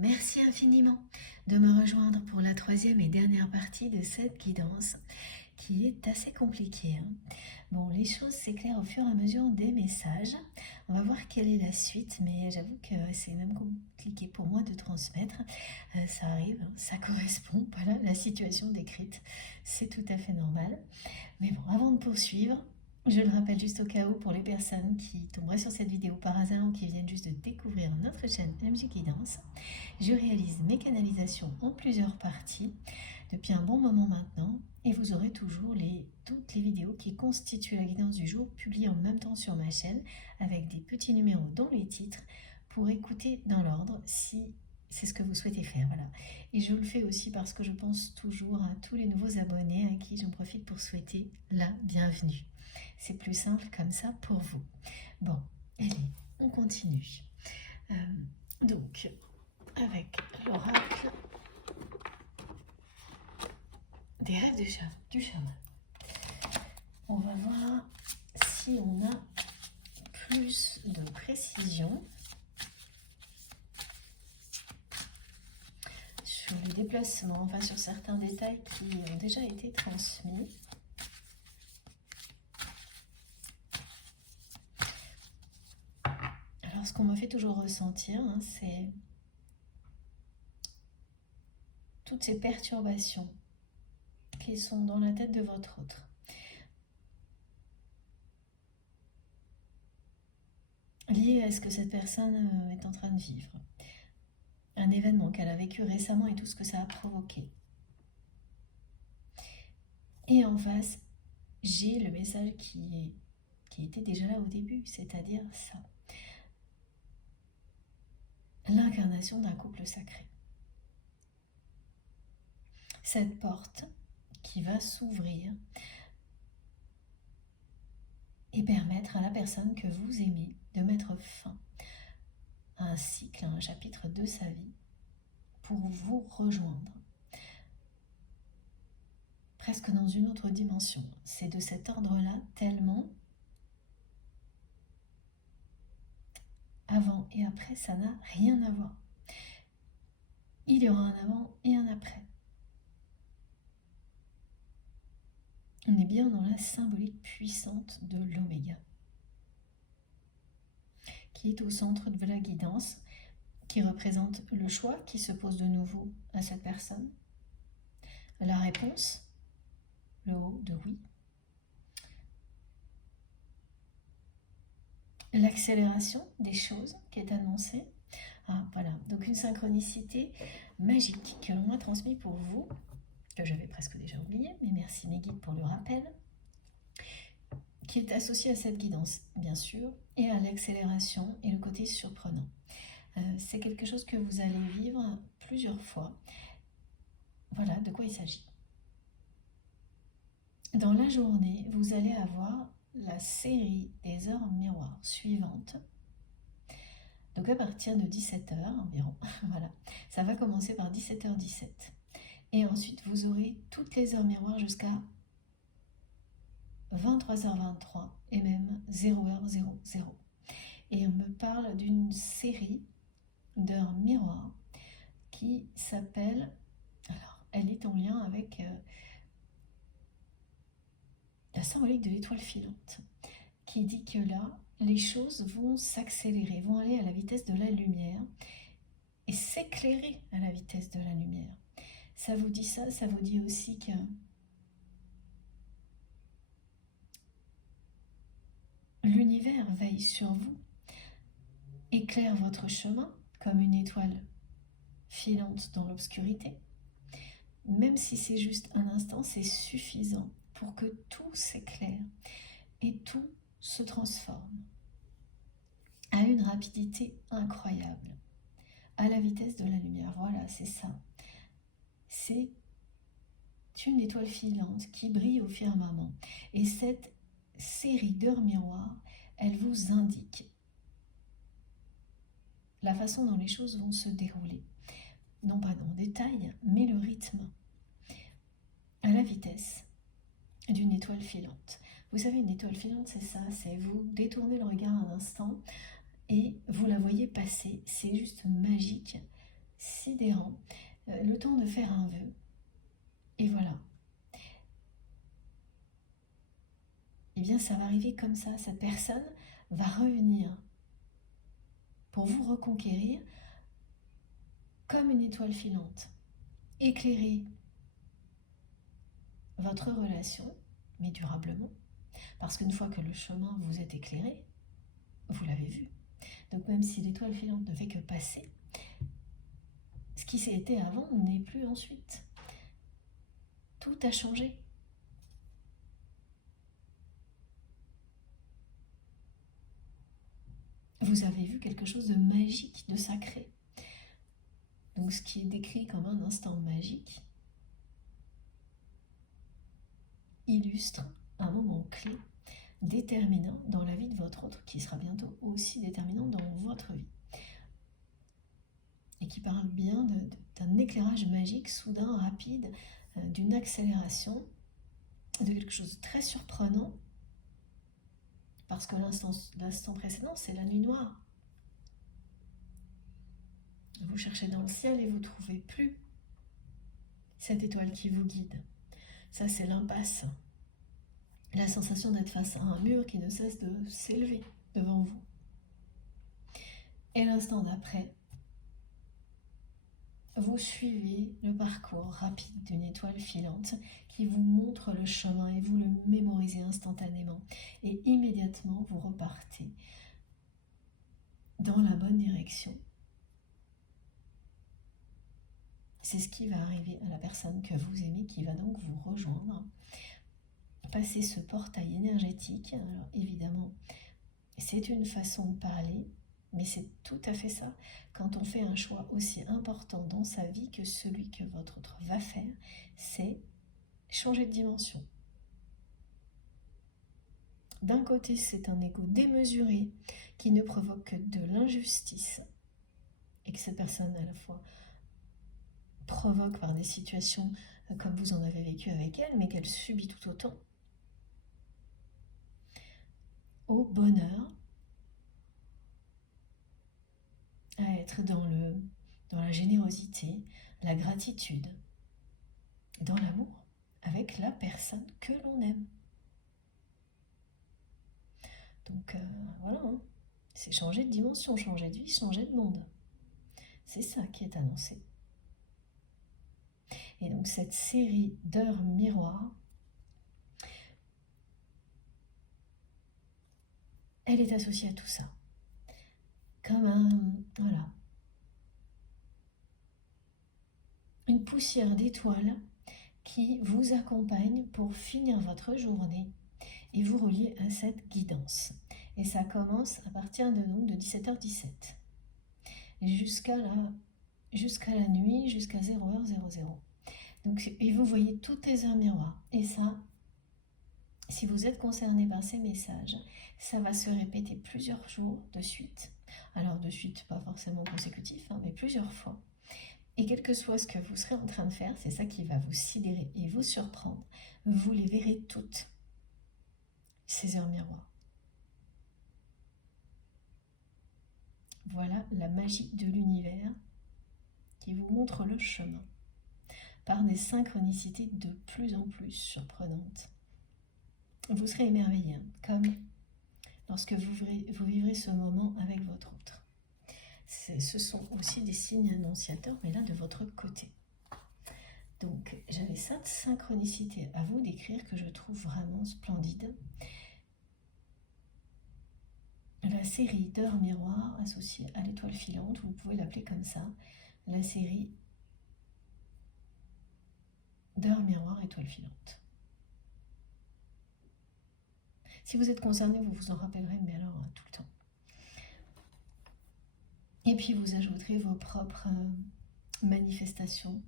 Merci infiniment de me rejoindre pour la troisième et dernière partie de cette guidance qui est assez compliquée, hein. Bon, les choses s'éclairent au fur et à mesure des messages. On va voir quelle est la suite, mais j'avoue que c'est même compliqué pour moi de transmettre. Ça arrive, hein, ça correspond, voilà, la situation décrite. C'est tout à fait normal. Mais bon, avant de poursuivre, je le rappelle juste au cas où pour les personnes qui tomberaient sur cette vidéo par hasard ou qui viennent juste de découvrir notre chaîne MJ Guidance, je réalise mes canalisations en plusieurs parties depuis un bon moment maintenant et vous aurez toujours toutes les vidéos qui constituent la guidance du jour publiées en même temps sur ma chaîne avec des petits numéros dans les titres pour écouter dans l'ordre si c'est ce que vous souhaitez faire. Voilà. Et je le fais aussi parce que je pense toujours à tous les nouveaux abonnés à qui j'en profite pour souhaiter la bienvenue. C'est plus simple comme ça pour vous. Bon, allez, on continue. Donc, avec l'oracle des rêves du chaman. On va voir si on a plus de précision sur le déplacement, enfin sur certains détails qui ont déjà été transmis. Alors ce qu'on me fait toujours ressentir, hein, c'est toutes ces perturbations qui sont dans la tête de votre autre. Liées à ce que cette personne est en train de vivre. Un événement qu'elle a vécu récemment et tout ce que ça a provoqué. Et en face, j'ai le message qui était déjà là au début, c'est-à-dire ça. L'incarnation d'un couple sacré. Cette porte qui va s'ouvrir et permettre à la personne que vous aimez de mettre fin à un cycle, à un chapitre de sa vie pour vous rejoindre. Presque dans une autre dimension. C'est de cet ordre-là tellement avant et après, ça n'a rien à voir. Il y aura un avant et un après. On est bien dans la symbolique puissante de l'oméga, qui est au centre de la guidance, qui représente le choix qui se pose de nouveau à cette personne, la réponse, le haut de oui, l'accélération des choses qui est annoncée. Ah, voilà, donc une synchronicité magique que l'on m'a transmis pour vous, que j'avais presque déjà oublié, mais merci mes guides pour le rappel, qui est associée à cette guidance, bien sûr, et à l'accélération et le côté surprenant. C'est quelque chose que vous allez vivre plusieurs fois. Voilà de quoi il s'agit. Dans la journée, vous allez avoir la série des heures miroirs suivantes. Donc à partir de 17h environ, voilà, ça va commencer par 17h17. Et ensuite, vous aurez toutes les heures miroirs jusqu'à 23h23 et même 0h00. Et on me parle d'une série d'heures miroirs qui s'appelle, alors elle est en lien avec la symbolique de l'étoile filante, qui dit que là, les choses vont s'accélérer, vont aller à la vitesse de la lumière et s'éclairer à la vitesse de la lumière. Ça vous dit ça, ça vous dit aussi que l'univers veille sur vous, éclaire votre chemin comme une étoile filante dans l'obscurité. Même si c'est juste un instant, c'est suffisant pour que tout s'éclaire et tout se transforme à une rapidité incroyable, à la vitesse de la lumière. Voilà, c'est ça. C'est une étoile filante qui brille au firmament. Et cette série d'heures miroirs, elle vous indique la façon dont les choses vont se dérouler. Non pas dans le détail, mais le rythme, à la vitesse d'une étoile filante. Vous savez, une étoile filante, c'est ça, c'est vous détournez le regard un instant et vous la voyez passer. C'est juste magique. sidérant, le temps de faire un vœu. Et voilà. Eh bien, ça va arriver comme ça. Cette personne va revenir pour vous reconquérir comme une étoile filante, éclairer votre relation, mais durablement. Parce qu'une fois que le chemin vous est éclairé, vous l'avez vu. Donc même si l'étoile filante ne fait que passer, ce qui s'est été avant n'est plus ensuite. Tout a changé. Vous avez vu quelque chose de magique, de sacré. Donc ce qui est décrit comme un instant magique illustre un moment clé déterminant dans la vie de votre autre, qui sera bientôt aussi déterminant dans votre vie. Et qui parle bien d'un éclairage magique, soudain, rapide, d'une accélération, de quelque chose de très surprenant, parce que l'instant précédent, c'est la nuit noire. Vous cherchez dans le ciel et vous ne trouvez plus cette étoile qui vous guide. Ça, c'est l'impasse. La sensation d'être face à un mur qui ne cesse de s'élever devant vous. Et l'instant d'après, vous suivez le parcours rapide d'une étoile filante qui vous montre le chemin et vous le mémorisez instantanément. Et immédiatement, vous repartez dans la bonne direction. C'est ce qui va arriver à la personne que vous aimez, qui va donc vous rejoindre. Passer ce portail énergétique, alors évidemment, c'est une façon de parler, mais c'est tout à fait ça. Quand on fait un choix aussi important dans sa vie que celui que votre autre va faire, c'est changer de dimension. D'un côté, c'est un ego démesuré qui ne provoque que de l'injustice et que cette personne, à la fois, provoque par des situations comme vous en avez vécu avec elle, mais qu'elle subit tout autant, au bonheur, à être dans la générosité, la gratitude, dans l'amour, avec la personne que l'on aime. Donc voilà, hein. C'est changer de dimension, changer de vie, changer de monde. C'est ça qui est annoncé. Et donc cette série d'heures miroirs, elle est associée à tout ça. Comme une poussière d'étoiles qui vous accompagne pour finir votre journée et vous relier à cette guidance. Et ça commence à partir de 17h17 jusqu'à la nuit, jusqu'à 0h00. Donc, et vous voyez toutes les heures miroirs. Et ça, si vous êtes concerné par ces messages, ça va se répéter plusieurs jours de suite. Alors de suite, pas forcément consécutif, mais plusieurs fois. Et quel que soit ce que vous serez en train de faire, c'est ça qui va vous sidérer et vous surprendre. Vous les verrez toutes, ces heures miroirs. Voilà la magie de l'univers qui vous montre le chemin par des synchronicités de plus en plus surprenantes. Vous serez émerveillé, comme lorsque vous vivrez ce moment avec votre autre. Ce sont aussi des signes annonciateurs, mais là de votre côté. Donc j'avais cette synchronicité à vous décrire que je trouve vraiment splendide. La série d'heures miroirs associée à l'étoile filante, vous pouvez l'appeler comme ça, la série d'heures miroirs étoile filante. Si vous êtes concerné, vous vous en rappellerez, mais alors tout le temps. Et puis vous ajouterez vos propres manifestations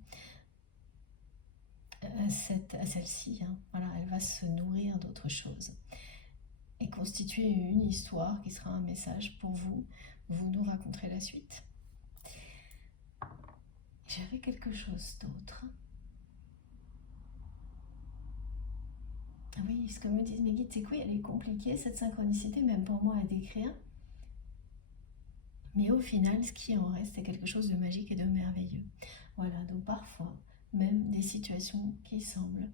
à celle-ci. Voilà, elle va se nourrir d'autres choses et constituer une histoire qui sera un message pour vous. Vous nous raconterez la suite. J'avais quelque chose d'autre. Ah oui, ce que me disent mes guides, c'est que oui, elle est compliquée cette synchronicité, même pour moi à décrire. Mais au final, ce qui en reste, c'est quelque chose de magique et de merveilleux. Voilà, donc parfois, même des situations qui semblent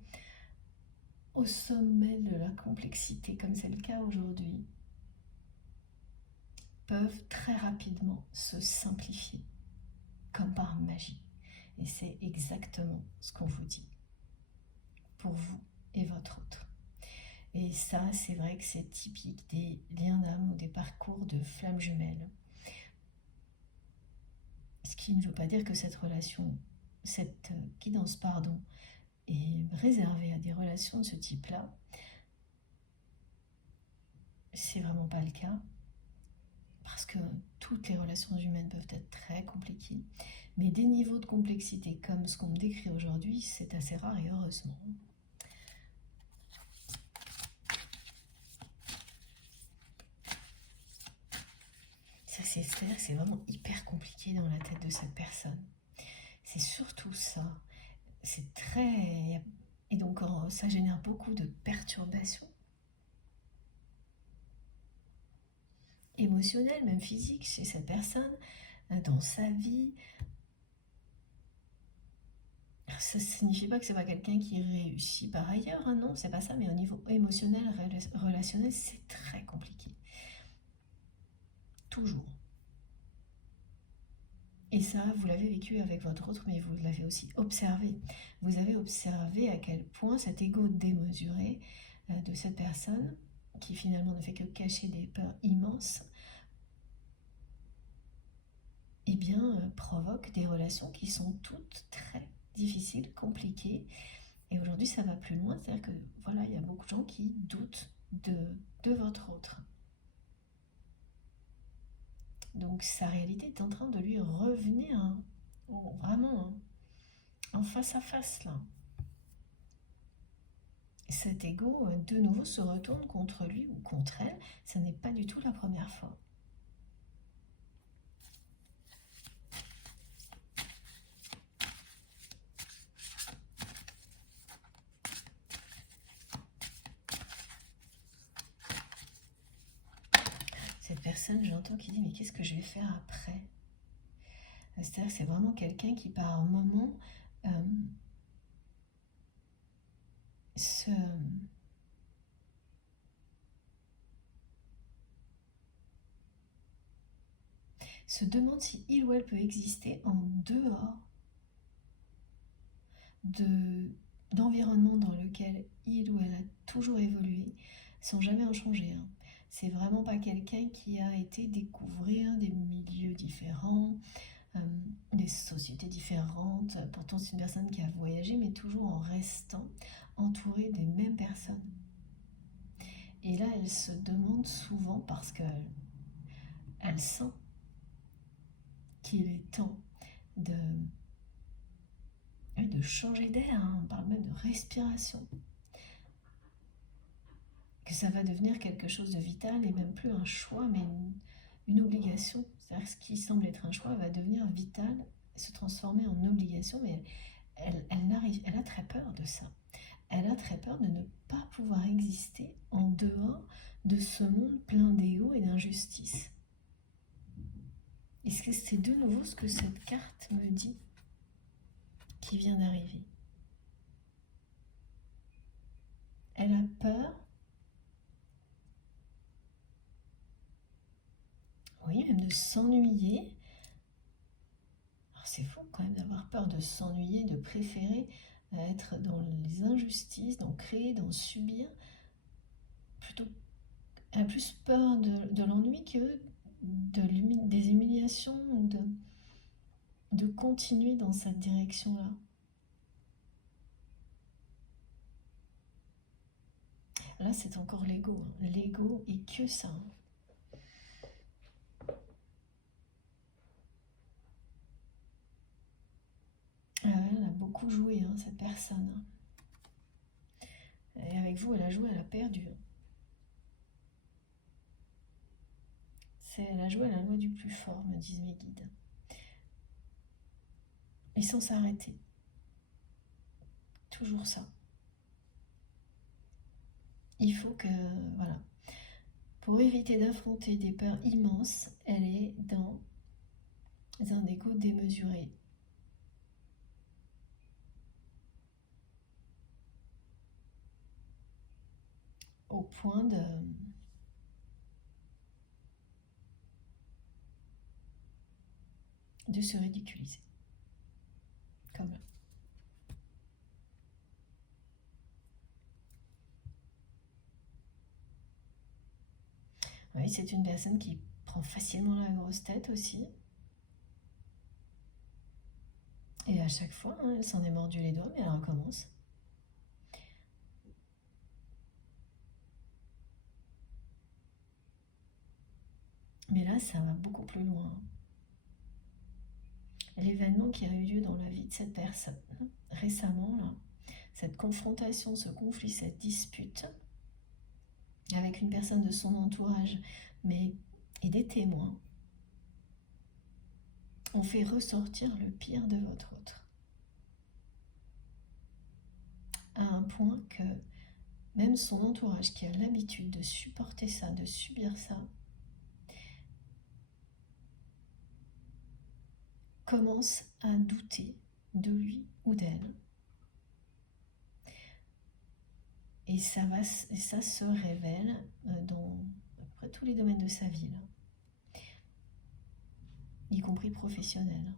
au sommet de la complexité, comme c'est le cas aujourd'hui, peuvent très rapidement se simplifier, comme par magie. Et c'est exactement ce qu'on vous dit, pour vous et votre autre. Et ça, c'est vrai que c'est typique des liens d'âme ou des parcours de flammes jumelles. Ce qui ne veut pas dire que cette relation, cette guidance, pardon, est réservée à des relations de ce type-là. C'est vraiment pas le cas, parce que toutes les relations humaines peuvent être très compliquées, mais des niveaux de complexité comme ce qu'on me décrit aujourd'hui, c'est assez rare et heureusement. Ça, c'est-à-dire que c'est vraiment hyper compliqué dans la tête de cette personne. C'est surtout ça. C'est très... Et donc, ça génère beaucoup de perturbations émotionnelles, même physiques, chez cette personne, dans sa vie. Ça ne signifie pas que c'est pas quelqu'un qui réussit par ailleurs, hein, non, c'est pas ça, mais au niveau émotionnel, relationnel, c'est très compliqué. Toujours. Et ça, vous l'avez vécu avec votre autre, mais vous l'avez aussi observé. Vous avez observé à quel point cet ego démesuré de cette personne, qui finalement ne fait que cacher des peurs immenses, eh bien, provoque des relations qui sont toutes très difficiles, compliquées. Et aujourd'hui, ça va plus loin, c'est-à-dire que voilà, il y a beaucoup de gens qui doutent de votre autre. Donc sa réalité est en train de lui revenir, hein, vraiment, hein, en face à face là. Cet ego, de nouveau, se retourne contre lui ou contre elle. Ce n'est pas du tout la première fois. Cette personne, j'entends qui dit, mais qu'est-ce que je vais faire après? C'est-à-dire que c'est vraiment quelqu'un qui, par un moment, se demande si il ou elle peut exister en dehors d'environnement dans lequel il ou elle a toujours évolué sans jamais en changer. Hein. C'est vraiment pas quelqu'un qui a été découvrir des milieux différents, des sociétés différentes. Pourtant, c'est une personne qui a voyagé, mais toujours en restant entourée des mêmes personnes. Et là, elle se demande souvent, parce qu'elle sent qu'il est temps de changer d'air, hein. On parle même de respiration, que ça va devenir quelque chose de vital et même plus un choix, mais une obligation. C'est-à-dire que ce qui semble être un choix va devenir vital, se transformer en obligation, mais elle a très peur de ça. Elle a très peur de ne pas pouvoir exister en dehors de ce monde plein d'ego et d'injustice. Est-ce que c'est de nouveau ce que cette carte me dit qui vient d'arriver? Elle a peur. Oui, même de s'ennuyer. Alors c'est fou quand même d'avoir peur de s'ennuyer, de préférer être dans les injustices, d'en créer, d'en subir. Plutôt, elle a plus peur de l'ennui que des humiliations ou de continuer dans cette direction-là. Là, c'est encore l'ego. Hein. L'ego est que ça. Hein. Elle a beaucoup joué, hein, cette personne. Et avec vous, elle a joué, elle a perdu. Elle a joué à la loi du plus fort, me disent mes guides. Et sans s'arrêter. Toujours ça. Il faut que, voilà, pour éviter d'affronter des peurs immenses, elle est dans un ego démesuré. Au point de se ridiculiser. Comme là. Oui, c'est une personne qui prend facilement la grosse tête aussi. Et à chaque fois, elle s'en est mordu les doigts, mais elle recommence. Mais là, ça va beaucoup plus loin. L'événement qui a eu lieu dans la vie de cette personne, récemment, là, cette confrontation, ce conflit, cette dispute, avec une personne de son entourage, mais et des témoins, ont fait ressortir le pire de votre autre. À un point que même son entourage, qui a l'habitude de supporter ça, de subir ça, commence à douter de lui ou d'elle. Et ça se révèle dans à peu près tous les domaines de sa vie, là, y compris professionnel.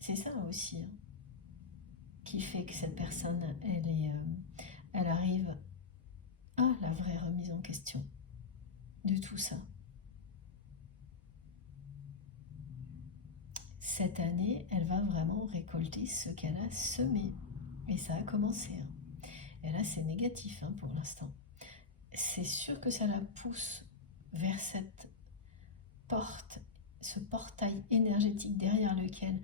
C'est ça aussi, hein, qui fait que cette personne, elle arrive à la vraie remise en question de tout ça. Cette année, elle va vraiment récolter ce qu'elle a semé. Et ça a commencé. Hein. Et là, c'est négatif, hein, pour l'instant. C'est sûr que ça la pousse vers cette porte, ce portail énergétique derrière lequel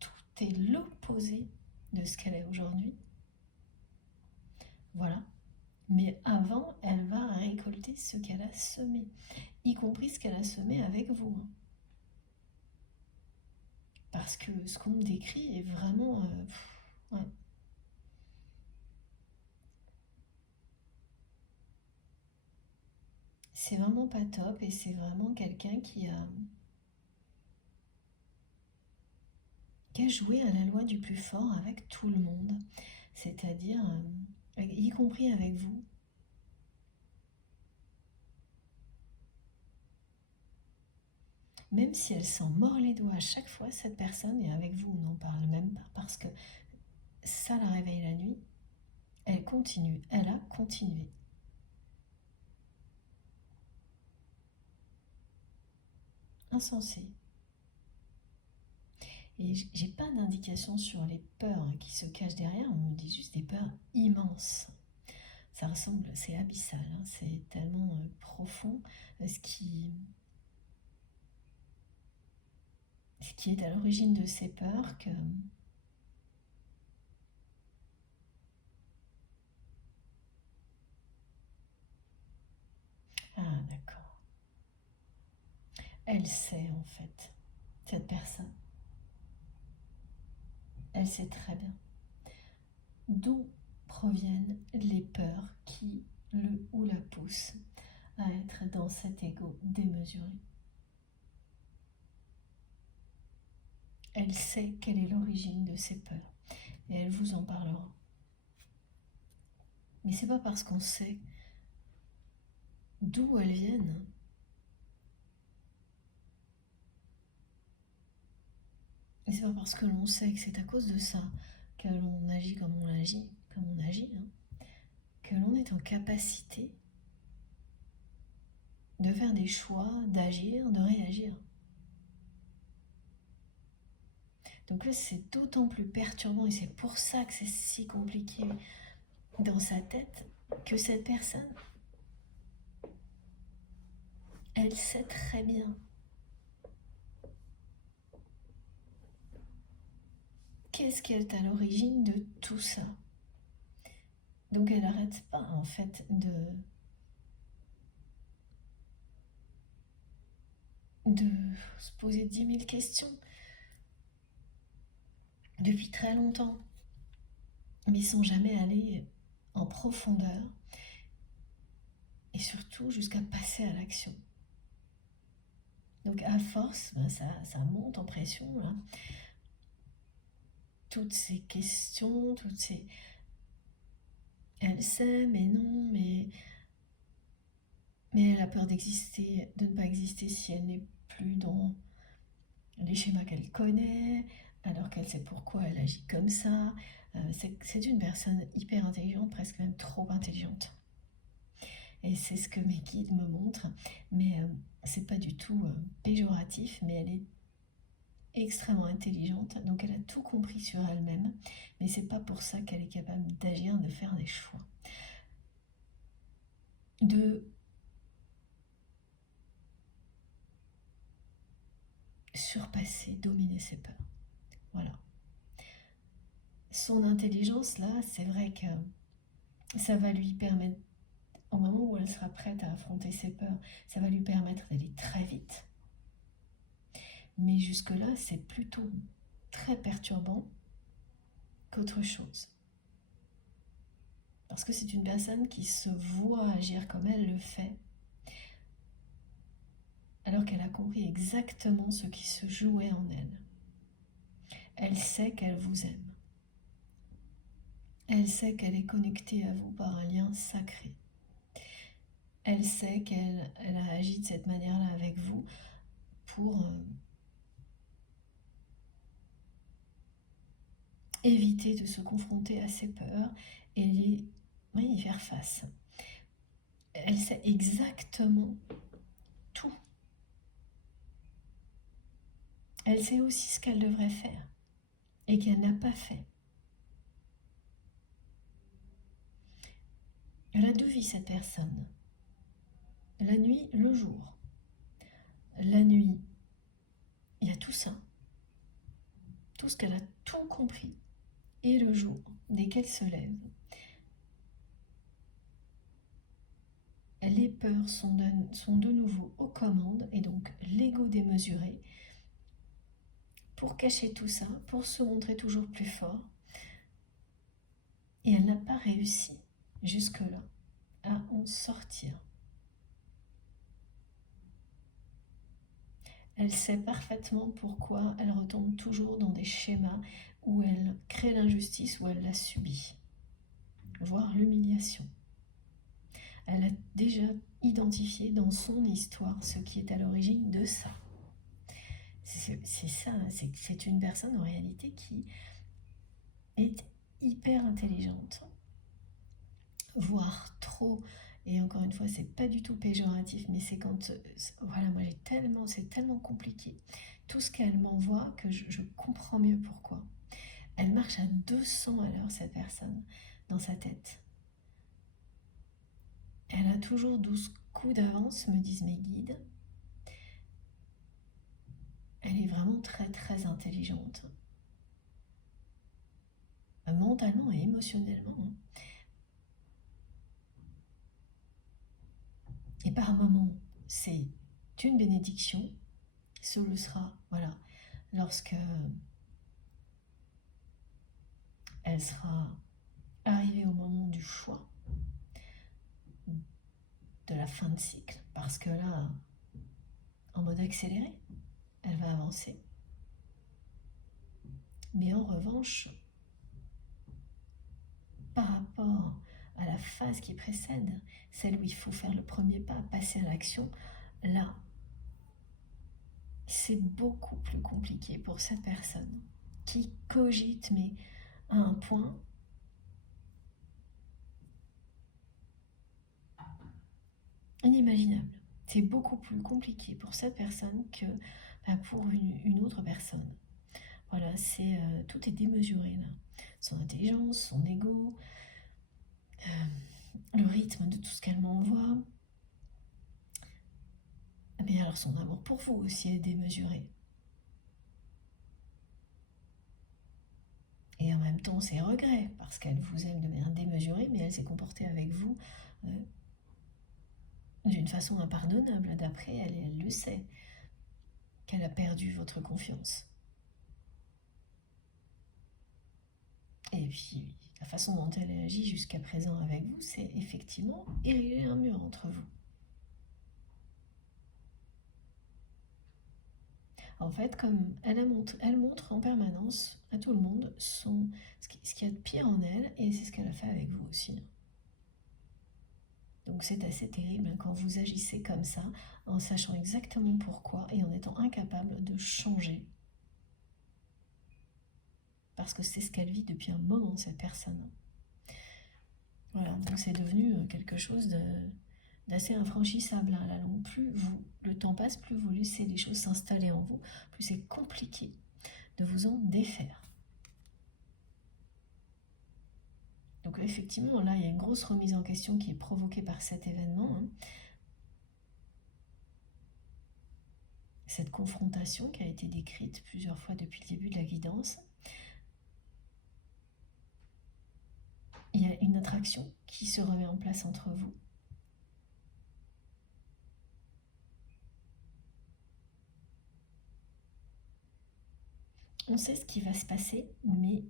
tout est l'opposé de ce qu'elle est aujourd'hui. Voilà. Mais avant, elle va récolter ce qu'elle a semé, y compris ce qu'elle a semé avec vous. Hein. Parce que ce qu'on me décrit est vraiment... ouais. C'est vraiment pas top et c'est vraiment quelqu'un qui a joué à la loi du plus fort avec tout le monde, c'est-à-dire y compris avec vous. Même si elle s'en mord les doigts à chaque fois, cette personne, et avec vous, on n'en parle même pas parce que ça la réveille la nuit, elle continue, elle a continué. Insensé. Et j'ai pas d'indication sur les peurs qui se cachent derrière, on me dit juste des peurs immenses. Ça ressemble, c'est abyssal, hein, c'est tellement profond, ce qui est à l'origine de ces peurs que... Ah, d'accord. Elle sait en fait, cette personne. Elle sait très bien d'où proviennent les peurs qui le ou la poussent à être dans cet ego démesuré. Elle sait quelle est l'origine de ces peurs et elle vous en parlera. Mais c'est pas parce qu'on sait d'où elles viennent et c'est pas parce que l'on sait que c'est à cause de ça que l'on agit comme on agit, hein, que l'on est en capacité de faire des choix, d'agir, de réagir. Donc là, c'est d'autant plus perturbant et c'est pour ça que c'est si compliqué dans sa tête que cette personne, elle sait très bien qu'est-ce qui est à l'origine de tout ça. Donc elle n'arrête pas en fait de se poser 10 000 questions depuis très longtemps, mais sans jamais aller en profondeur et surtout jusqu'à passer à l'action. Donc à force, ça monte en pression, là. Toutes ces questions, Elle sait, mais non, mais elle a peur d'exister, de ne pas exister si elle n'est plus dans les schémas qu'elle connaît, alors qu'elle sait pourquoi elle agit comme ça. C'est une personne hyper intelligente, presque même trop intelligente. Et c'est ce que mes guides me montrent, mais c'est pas du tout péjoratif, mais elle est extrêmement intelligente, donc elle a tout compris sur elle-même, mais c'est pas pour ça qu'elle est capable d'agir, de faire des choix, de surpasser, dominer ses peurs. Voilà. Son intelligence, là, c'est vrai que ça va lui permettre, au moment où elle sera prête à affronter ses peurs, ça va lui permettre d'aller très vite. Mais jusque-là, c'est plutôt très perturbant qu'autre chose. Parce que c'est une personne qui se voit agir comme elle le fait, alors qu'elle a compris exactement ce qui se jouait en elle. Elle sait qu'elle vous aime. Elle sait qu'elle est connectée à vous par un lien sacré. Elle sait qu'elle a agi de cette manière-là avec vous pour éviter de se confronter à ses peurs et y faire face. Elle sait exactement tout. Elle sait aussi ce qu'elle devrait faire et qu'elle n'a pas fait. Elle a deux vies, cette personne. La nuit, le jour. La nuit, il y a tout ça. Tout ce qu'elle a tout compris. Et le jour, dès qu'elle se lève, les peurs sont de nouveau aux commandes, et donc l'ego démesuré, pour cacher tout ça, pour se montrer toujours plus fort. Et elle n'a pas réussi jusque-là à en sortir. Elle sait parfaitement pourquoi elle retombe toujours dans des schémas où elle crée l'injustice, où elle la subit, voire l'humiliation. Elle a déjà identifié dans son histoire ce qui est à l'origine de ça. C'est ça, c'est une personne en réalité qui est hyper intelligente, voire trop. Et encore une fois, c'est pas du tout péjoratif, mais c'est quand, voilà, moi c'est tellement compliqué. Tout ce qu'elle m'envoie que je comprends mieux pourquoi. Elle marche à 200 à l'heure, cette personne, dans sa tête. Elle a toujours 12 coups d'avance, me disent mes guides. Elle est vraiment très très intelligente. Mentalement et émotionnellement. Et par moments, c'est une bénédiction. Ce le sera, voilà, lorsque elle sera arrivée au moment du choix, de la fin de cycle, parce que là, en mode accéléré, elle va avancer. Mais en revanche, par rapport à la phase qui précède, celle où il faut faire le premier pas, passer à l'action, là, c'est beaucoup plus compliqué pour cette personne qui cogite, mais à un point inimaginable. C'est beaucoup plus compliqué pour cette personne que pour une autre personne. Voilà, tout est démesuré là. Son intelligence, son ego, le rythme de tout ce qu'elle m'envoie. Mais alors son amour pour vous aussi est démesuré. Et en même temps ses regrets, parce qu'elle vous aime de manière démesurée, mais elle s'est comportée avec vous d'une façon impardonnable. D'après elle, et elle le sait, qu'elle a perdu votre confiance. Et puis, la façon dont elle agit jusqu'à présent avec vous, c'est effectivement ériger un mur entre vous. En fait, comme elle montre en permanence à tout le monde ce qu'il y a de pire en elle, et c'est ce qu'elle a fait avec vous aussi. Donc c'est assez terrible quand vous agissez comme ça, en sachant exactement pourquoi et en étant incapable de changer. Parce que c'est ce qu'elle vit depuis un moment, cette personne. Voilà, donc c'est devenu quelque chose d'assez infranchissable à la longue. Plus le temps passe, plus vous laissez les choses s'installer en vous, plus c'est compliqué de vous en défaire. Donc effectivement, là, il y a une grosse remise en question qui est provoquée par cet événement. Cette confrontation qui a été décrite plusieurs fois depuis le début de la guidance. Il y a une attraction qui se remet en place entre vous. On sait ce qui va se passer, mais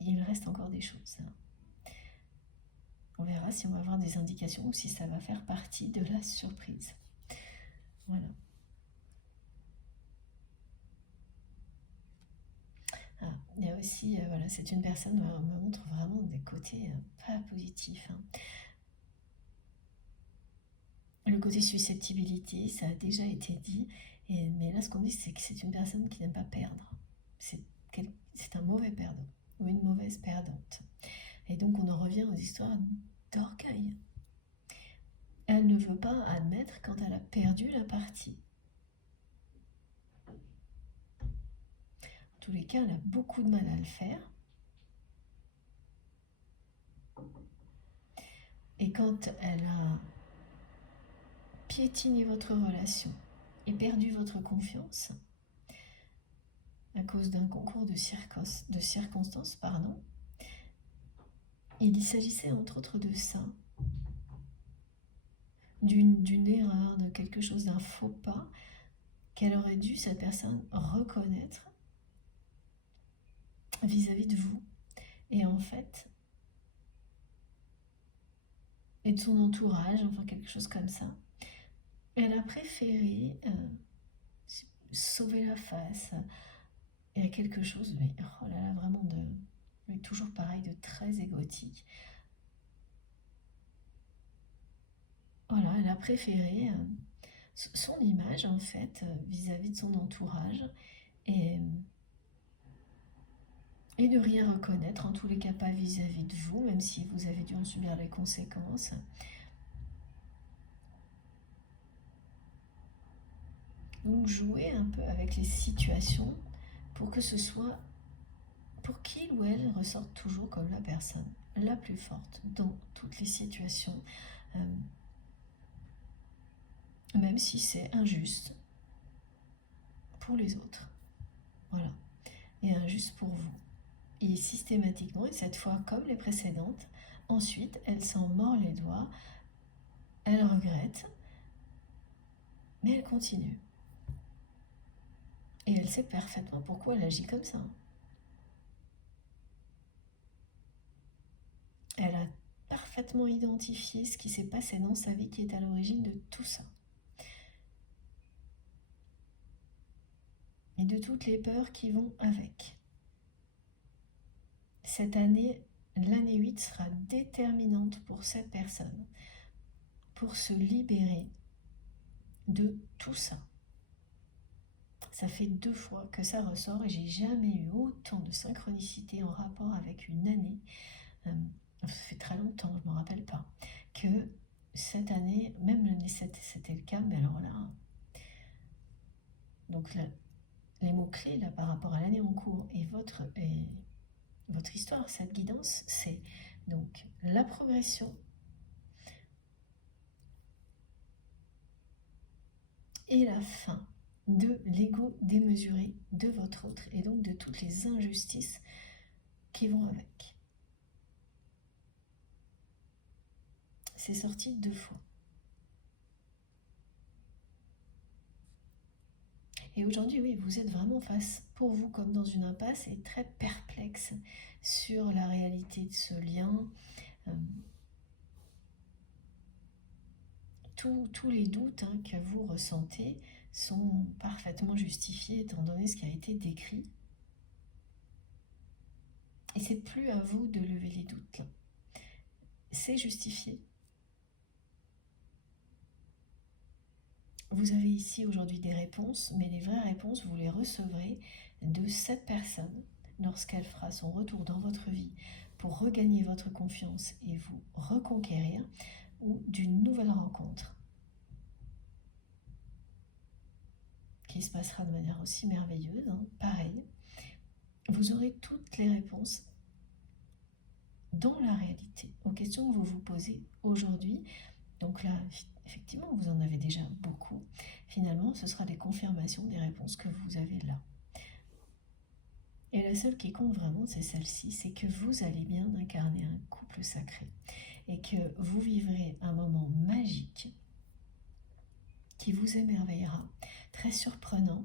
il reste encore des choses. On verra si on va avoir des indications ou si ça va faire partie de la surprise. Voilà. Ah, il y a aussi, voilà, c'est une personne qui me montre vraiment des côtés pas positifs. Le côté susceptibilité, ça a déjà été dit, mais là ce qu'on dit c'est que c'est une personne qui n'aime pas perdre. C'est un mauvais perdant ou une mauvaise perdante. Et donc on en revient aux histoires d'orgueil. Elle ne veut pas admettre quand elle a perdu la partie. En tous les cas, elle a beaucoup de mal à le faire. Et quand elle a piétiné votre relation et perdu votre confiance à cause d'un concours de circonstances, il s'agissait entre autres de ça, d'une erreur, de quelque chose, d'un faux pas qu'elle aurait dû, cette personne, reconnaître vis-à-vis de vous. Et en fait, et de son entourage, enfin quelque chose comme ça. Elle a préféré sauver la face. Il y a quelque chose, mais oh là là, vraiment mais toujours pareil, de très égotique. Voilà, elle a préféré son image en fait vis-à-vis de son entourage et de rien reconnaître, en tous les cas pas vis-à-vis de vous, même si vous avez dû en subir les conséquences. Donc jouer un peu avec les situations pour que ce soit, pour qu'il ou elle ressorte toujours comme la personne la plus forte dans toutes les situations, même si c'est injuste pour les autres. Voilà. Et injuste pour vous. Et systématiquement, et cette fois comme les précédentes, ensuite elle s'en mord les doigts, elle regrette, mais elle continue. Et elle sait parfaitement pourquoi elle agit comme ça. Elle a parfaitement identifié ce qui s'est passé dans sa vie qui est à l'origine de tout ça. Et de toutes les peurs qui vont avec. Cette année, l'année 8 sera déterminante pour cette personne, pour se libérer de tout ça. Ça fait 2 fois que ça ressort et j'ai jamais eu autant de synchronicité en rapport avec une année. Ça fait très longtemps, je ne me rappelle pas, que cette année, même l'année 7, c'était le cas, mais alors là, donc là, les mots-clés là par rapport à l'année en cours et votre histoire, cette guidance, c'est donc la progression et la fin de l'ego démesuré de votre autre et donc de toutes les injustices qui vont avec. C'est sorti 2 fois. Et aujourd'hui, oui, vous êtes vraiment face, pour vous, comme dans une impasse, et très perplexe sur la réalité de ce lien. Tous les doutes que vous ressentez sont parfaitement justifiés étant donné ce qui a été décrit. Et c'est plus à vous de lever les doutes là. C'est justifié. Vous avez ici aujourd'hui des réponses, mais les vraies réponses, vous les recevrez de cette personne lorsqu'elle fera son retour dans votre vie pour regagner votre confiance et vous reconquérir, ou d'une nouvelle rencontre qui se passera de manière aussi merveilleuse, pareil. Vous aurez toutes les réponses dans la réalité aux questions que vous vous posez aujourd'hui. Donc là, effectivement, vous en avez déjà beaucoup. Finalement, ce sera des confirmations des réponses que vous avez là. Et la seule qui compte vraiment, c'est celle-ci, c'est que vous allez bien incarner un couple sacré et que vous vivrez un moment magique qui vous émerveillera, très surprenant.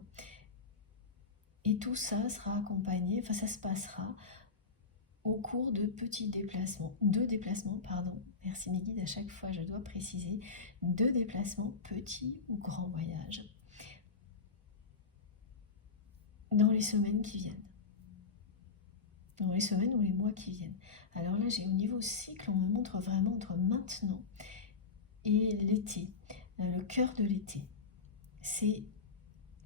Et tout ça sera accompagné, enfin ça se passera au cours de petits déplacements, merci mes guides, à chaque fois je dois préciser, 2 déplacements, petits ou grands voyages, dans les semaines qui viennent, dans les semaines ou les mois qui viennent. Alors là, j'ai au niveau cycle, on me montre vraiment entre maintenant et l'été, le cœur de l'été. C'est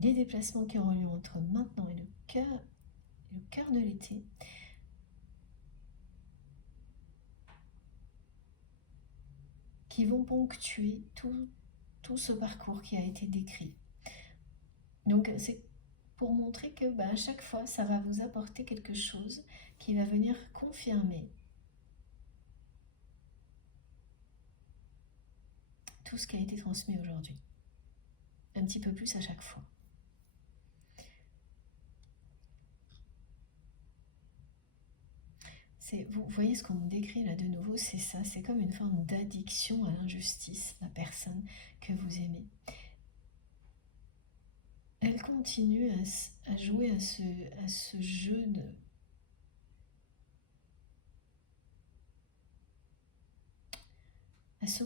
les déplacements qui auront lieu entre maintenant et le cœur de l'été, qui vont ponctuer tout ce parcours qui a été décrit. Donc c'est pour montrer que à chaque fois, ça va vous apporter quelque chose qui va venir confirmer tout ce qui a été transmis aujourd'hui. Un petit peu plus à chaque fois. Vous voyez ce qu'on me décrit là de nouveau, c'est ça, c'est comme une forme d'addiction à l'injustice, la personne que vous aimez. Elle continue à jouer à ce jeu à se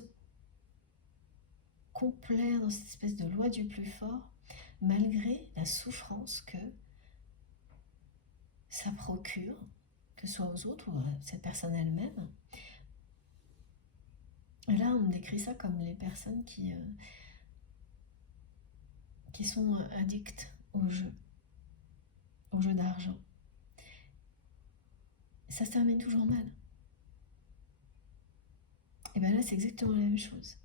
complaire dans cette espèce de loi du plus fort, malgré la souffrance que ça procure, que ce soit aux autres ou à cette personne elle-même. Là, on décrit ça comme les personnes qui sont addictes au jeu d'argent. Ça se termine toujours mal. Et bien là, c'est exactement la même chose.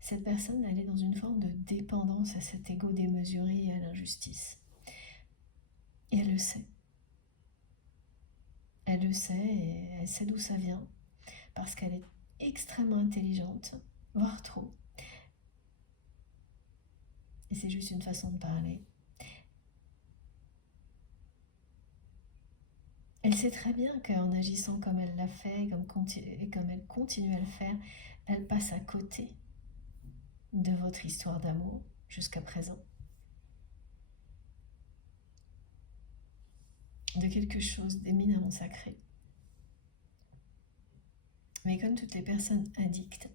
Cette personne, elle est dans une forme de dépendance à cet ego démesuré et à l'injustice. Et elle le sait. Elle le sait et elle sait d'où ça vient, parce qu'elle est extrêmement intelligente, voire trop. Et c'est juste une façon de parler. Elle sait très bien qu'en agissant comme elle l'a fait et comme elle continue à le faire, elle passe à côté de votre histoire d'amour jusqu'à présent. De quelque chose d'éminemment sacré. Mais comme toutes les personnes addictes,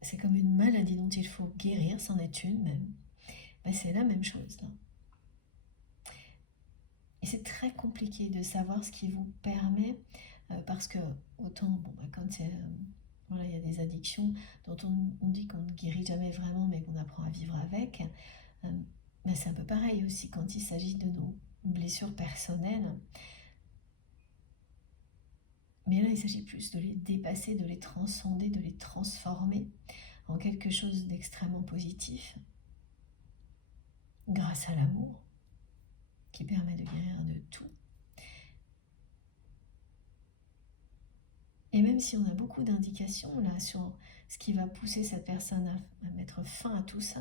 c'est comme une maladie dont il faut guérir, c'en est une même. Ben, c'est la même chose là. Et c'est très compliqué de savoir ce qui vous permet, parce que autant, quand il y a des addictions dont on dit qu'on ne guérit jamais vraiment, mais qu'on apprend à vivre avec, c'est un peu pareil aussi quand il s'agit de nos blessures personnelles. Mais là, il s'agit plus de les dépasser, de les transcender, de les transformer en quelque chose d'extrêmement positif, grâce à l'amour, qui permet de guérir de tout. Et même si on a beaucoup d'indications là sur ce qui va pousser cette personne à mettre fin à tout ça,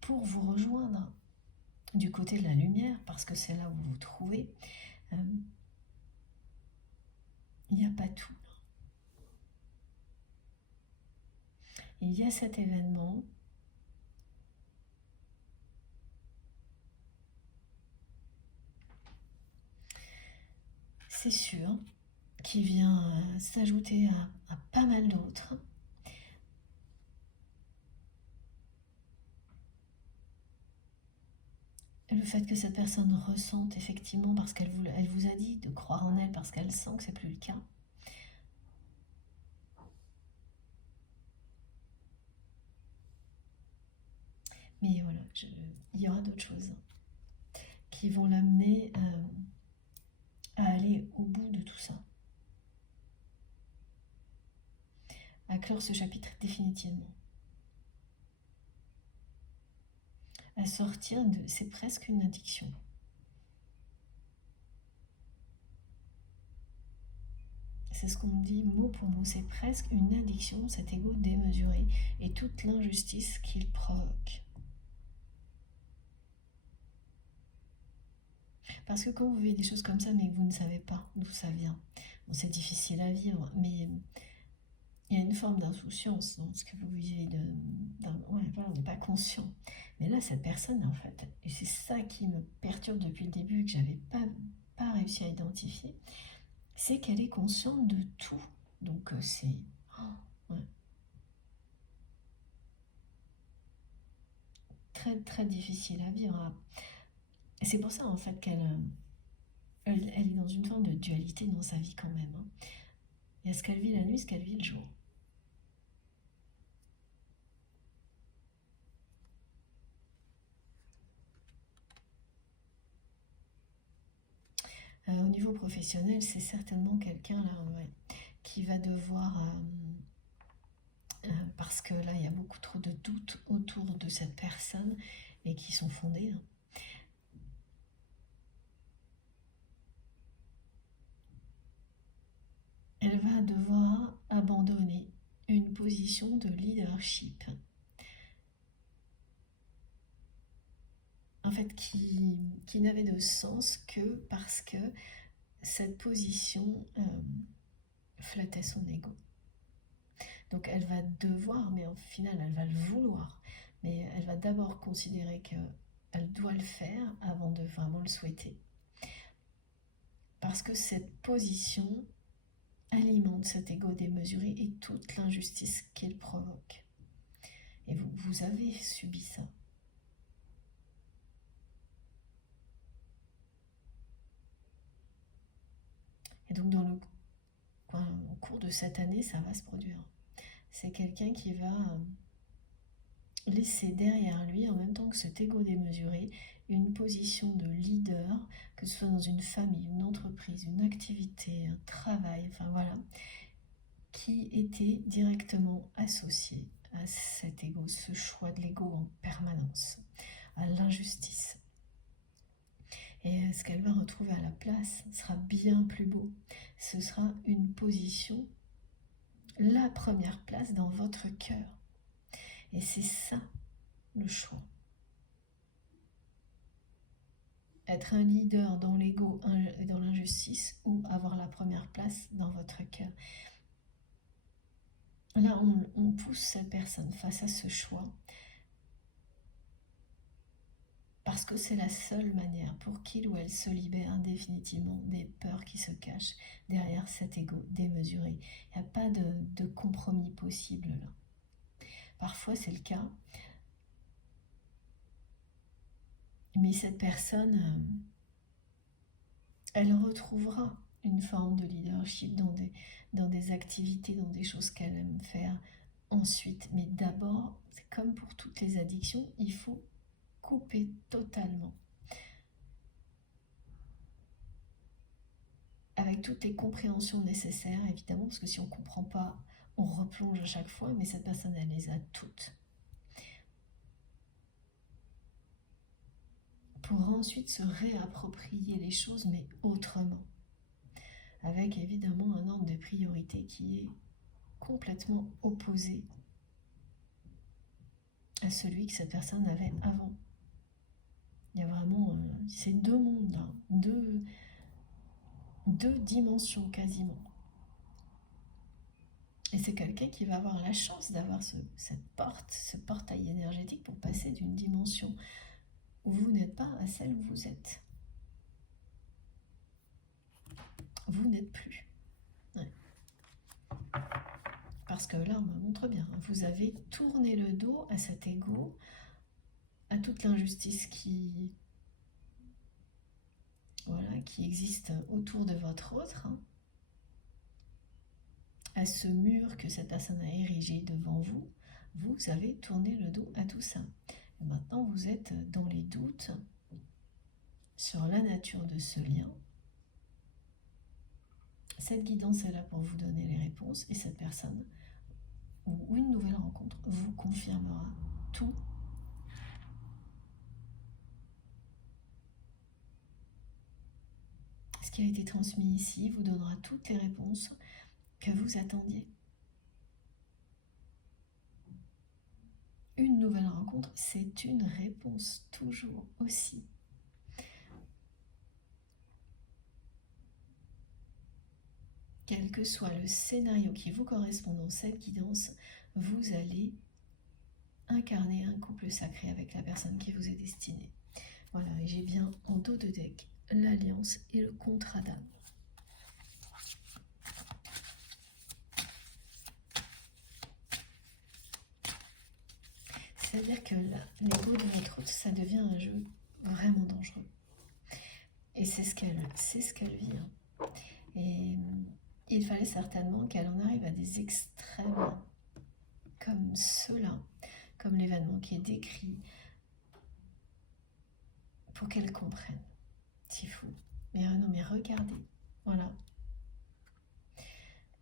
pour vous rejoindre du côté de la lumière, parce que c'est là où vous vous trouvez, il n'y a pas tout. il y a cet événement. C'est sûr, qui vient s'ajouter à pas mal d'autres. Le fait que cette personne ressente effectivement, parce qu'elle vous a dit de croire en elle, parce qu'elle sent que c'est plus le cas. Mais voilà, il y aura d'autres choses qui vont l'amener à aller au bout de tout ça. À clore ce chapitre définitivement. À sortir de... C'est presque une addiction. C'est ce qu'on dit mot pour mot, c'est presque une addiction, cet ego démesuré et toute l'injustice qu'il provoque. Parce que quand vous vivez des choses comme ça, mais que vous ne savez pas d'où ça vient, bon, c'est difficile à vivre, mais il y a une forme d'insouciance dans ce que vous vivez. Ouais, voilà, on n'est pas conscient. Mais là, cette personne, en fait, et c'est ça qui me perturbe depuis le début, que j'avais pas réussi à identifier, c'est qu'elle est consciente de tout. Donc c'est... Oh, ouais. Très très difficile à vivre. Et c'est pour ça en fait elle est dans une forme de dualité dans sa vie quand même. Il y a ce qu'elle vit la nuit, ce qu'elle vit le jour. Au niveau professionnel, c'est certainement quelqu'un là, ouais, qui va devoir... parce que là, il y a beaucoup trop de doutes autour de cette personne et qui sont fondés. Elle va devoir abandonner une position de leadership. En fait, qui n'avait de sens que parce que cette position flattait son ego. Donc elle va devoir, mais au final elle va le vouloir, mais elle va d'abord considérer qu'elle doit le faire avant de vraiment le souhaiter. Parce que cette position alimente cet ego démesuré et toute l'injustice qu'il provoque. Et vous avez subi ça. Et donc au cours de cette année, ça va se produire. C'est quelqu'un qui va laisser derrière lui, en même temps que cet ego démesuré, une position de leader, que ce soit dans une famille, une entreprise, une activité, un travail, enfin voilà, qui était directement associé à cet ego, ce choix de l'ego en permanence, à l'injustice. Et ce qu'elle va retrouver à la place sera bien plus beau. Ce sera une position, la première place dans votre cœur. Et c'est ça le choix. Être un leader dans l'ego et dans l'injustice ou avoir la première place dans votre cœur. Là, on pousse cette personne face à ce choix parce que c'est la seule manière pour qu'il ou elle se libère définitivement des peurs qui se cachent derrière cet ego démesuré. Il n'y a pas de compromis possible là. Parfois c'est le cas, mais cette personne, elle retrouvera une forme de leadership dans des activités, dans des choses qu'elle aime faire ensuite. Mais d'abord, c'est comme pour toutes les addictions, il faut couper totalement. Avec toutes les compréhensions nécessaires, évidemment, parce que si on ne comprend pas, on replonge à chaque fois, mais cette personne, elle les a toutes. Pour ensuite se réapproprier les choses, mais autrement. Avec évidemment un ordre de priorité qui est complètement opposé à celui que cette personne avait avant. Il y a vraiment ces deux mondes, hein, deux dimensions quasiment. Et c'est quelqu'un qui va avoir la chance d'avoir cette porte, ce portail énergétique pour passer d'une dimension où vous n'êtes pas à celle où vous êtes. Vous n'êtes plus. Ouais. Parce que là, on me montre bien, vous avez tourné le dos à cet ego, à toute l'injustice qui existe autour de votre autre, à ce mur que cette personne a érigé devant vous, vous avez tourné le dos à tout ça. Et maintenant, vous êtes dans les doutes sur la nature de ce lien. Cette guidance est là pour vous donner les réponses et cette personne ou une nouvelle rencontre vous confirmera tout. Ce qui a été transmis ici vous donnera toutes les réponses que vous attendiez. Une nouvelle rencontre, c'est une réponse, toujours aussi. Quel que soit le scénario qui vous correspond dans cette guidance, vous allez incarner un couple sacré avec la personne qui vous est destinée. Voilà, et j'ai bien en dos de deck l'alliance et le contrat d'âme. C'est-à-dire que l'ego de notre autre, ça devient un jeu vraiment dangereux. Et c'est ce qu'elle vit. Et il fallait certainement qu'elle en arrive à des extrêmes comme ceux-là, comme l'événement qui est décrit, pour qu'elle comprenne. C'est fou. Mais non, mais regardez. Voilà.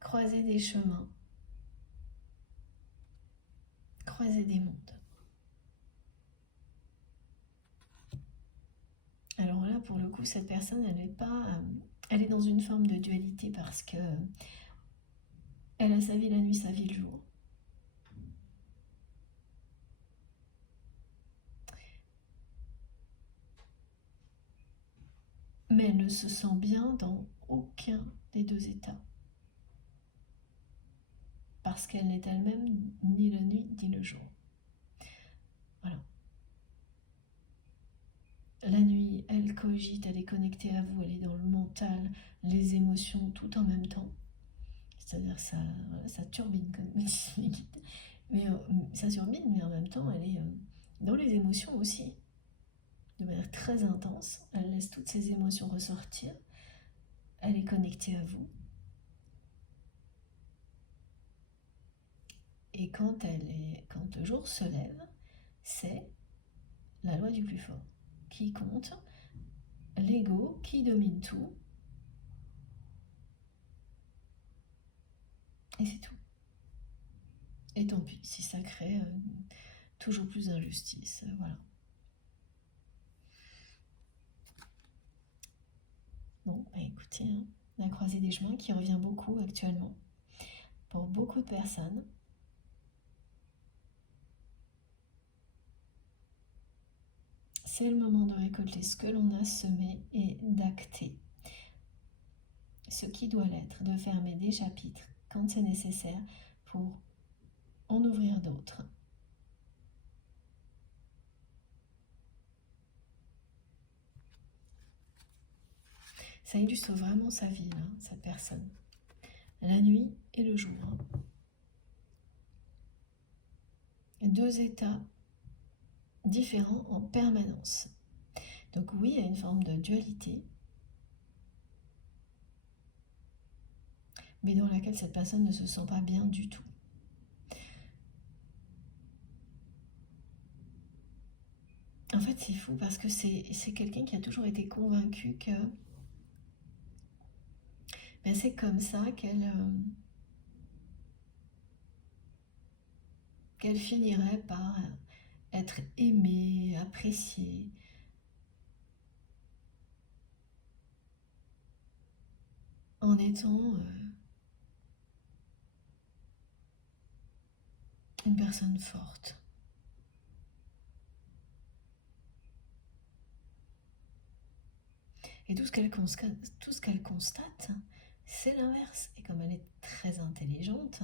Croiser des chemins. Croiser des mondes. Alors là, pour le coup, cette personne, elle est dans une forme de dualité parce que elle a sa vie la nuit, sa vie le jour. Mais elle ne se sent bien dans aucun des deux états. Parce qu'elle n'est elle-même ni la nuit ni le jour. Voilà. La nuit, elle cogite, elle est connectée à vous, elle est dans le mental, les émotions, tout en même temps. C'est-à-dire ça turbine, comme me disent mes guides. Mais ça turbine, mais en même temps, elle est dans les émotions aussi. De manière très intense, elle laisse toutes ses émotions ressortir. Elle est connectée à vous. Et quand le jour se lève, c'est la loi du plus fort qui compte, l'ego qui domine tout, et c'est tout. Et tant pis, si ça crée toujours plus d'injustice, voilà. Bon, bah écoutez, la croisée des chemins qui revient beaucoup actuellement pour beaucoup de personnes. C'est le moment de récolter ce que l'on a semé et d'acter ce qui doit l'être, de fermer des chapitres quand c'est nécessaire pour en ouvrir d'autres. Ça illustre vraiment sa vie, là, cette personne. La nuit et le jour. Deux états différents en permanence. Donc oui, il y a une forme de dualité, mais dans laquelle cette personne ne se sent pas bien du tout. En fait, c'est fou parce que c'est quelqu'un qui a toujours été convaincu que c'est comme ça qu'elle finirait par être aimée, appréciée. En étant une personne forte. Et tout ce qu'elle constate, c'est l'inverse. Et comme elle est très intelligente,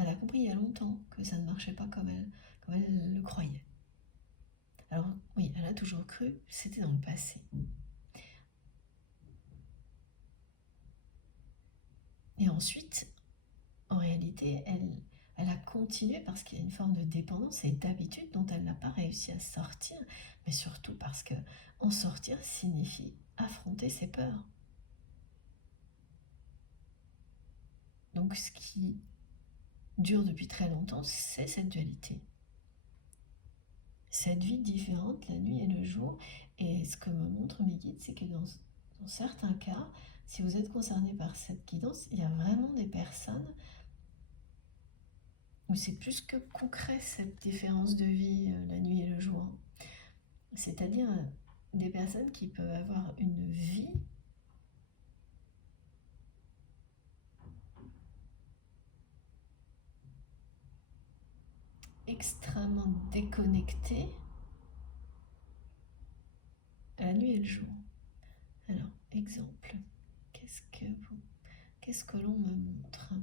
Elle a compris il y a longtemps que ça ne marchait pas comme elle le croyait. Alors oui, elle a toujours cru, c'était dans le passé. Et ensuite, en réalité, elle a continué parce qu'il y a une forme de dépendance et d'habitude dont elle n'a pas réussi à sortir, mais surtout parce que en sortir signifie affronter ses peurs. Donc ce qui dure depuis très longtemps, c'est cette dualité. Cette vie différente, la nuit et le jour. Et ce que me montrent mes guides, c'est que dans certains cas, si vous êtes concerné par cette guidance, il y a vraiment des personnes où c'est plus que concret cette différence de vie, la nuit et le jour. C'est-à-dire des personnes qui peuvent avoir une vie extrêmement déconnectée la nuit et le jour. Alors, exemple, qu'est-ce que l'on me montre?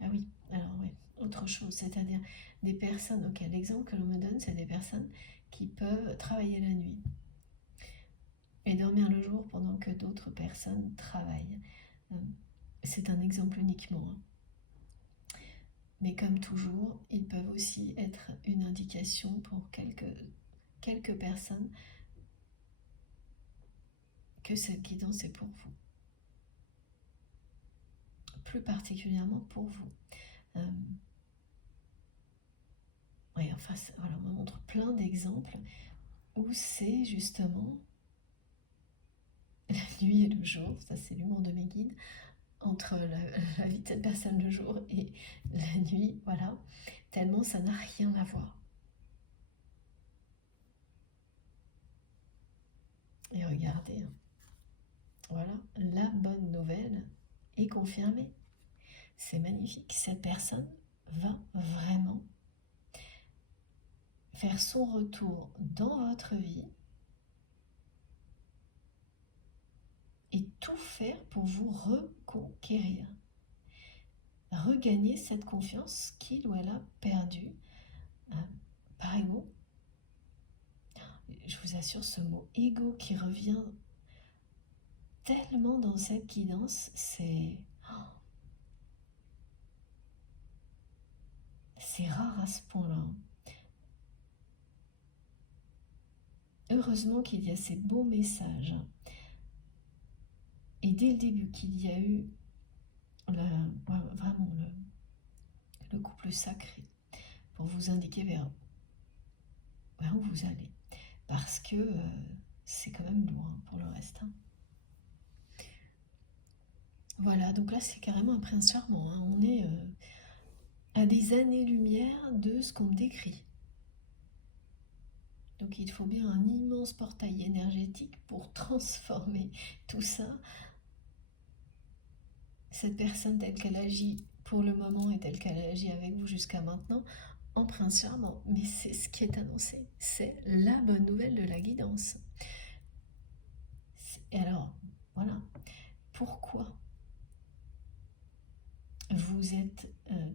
Ah oui, alors oui, autre chose, c'est-à-dire des personnes, ok, l'exemple que l'on me donne, c'est des personnes qui peuvent travailler la nuit et dormir le jour pendant que d'autres personnes travaillent. C'est un exemple uniquement. Mais comme toujours, ils peuvent aussi être une indication pour quelques personnes que cette guidance est pour vous. Plus particulièrement pour vous. Oui, enfin, voilà, on me montre plein d'exemples où c'est justement la nuit et le jour, ça c'est l'humour de mes guides, entre la vie de cette personne le jour et la nuit, voilà, tellement ça n'a rien à voir. Et regardez, voilà, la bonne nouvelle est confirmée. C'est magnifique, cette personne va vraiment faire son retour dans votre vie et tout faire pour vous reconquérir. Regagner cette confiance qu'il ou elle a perdue par ego. Je vous assure, ce mot ego qui revient tellement dans cette guidance, c'est rare à ce point-là. Heureusement qu'il y a ces beaux messages. Et dès le début qu'il y a eu vraiment le couple sacré pour vous indiquer vers où vous allez. Parce que c'est quand même loin pour le reste. Voilà, donc là c'est carrément un prince charmant. On est à des années-lumière de ce qu'on me décrit. Donc il faut bien un immense portail énergétique pour transformer tout ça. Cette personne telle qu'elle agit pour le moment et telle qu'elle agit avec vous jusqu'à maintenant, en prince charmant. Mais c'est ce qui est annoncé. C'est la bonne nouvelle de la guidance. Et alors, voilà. Pourquoi vous êtes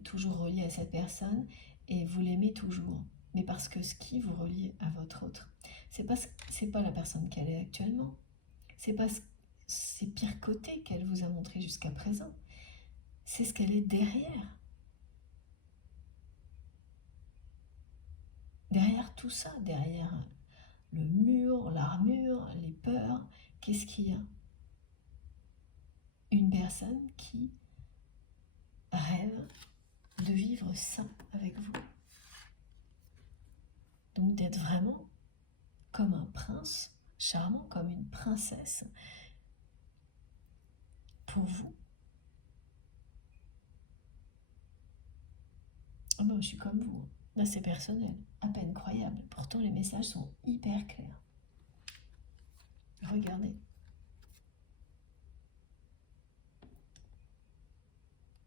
toujours relié à cette personne et vous l'aimez toujours? Mais parce que ce qui vous relie à votre autre, c'est pas la personne qu'elle est actuellement. C'est pas ses pires côtés qu'elle vous a montré jusqu'à présent. C'est ce qu'elle est derrière. Derrière tout ça, derrière le mur, l'armure, les peurs, qu'est-ce qu'il y a? Une personne qui rêve de vivre ça avec vous. Donc d'être vraiment comme un prince charmant, comme une princesse pour vous. Oh ben, je suis comme vous. Là, c'est personnel, à peine croyable. Pourtant, les messages sont hyper clairs. Regardez.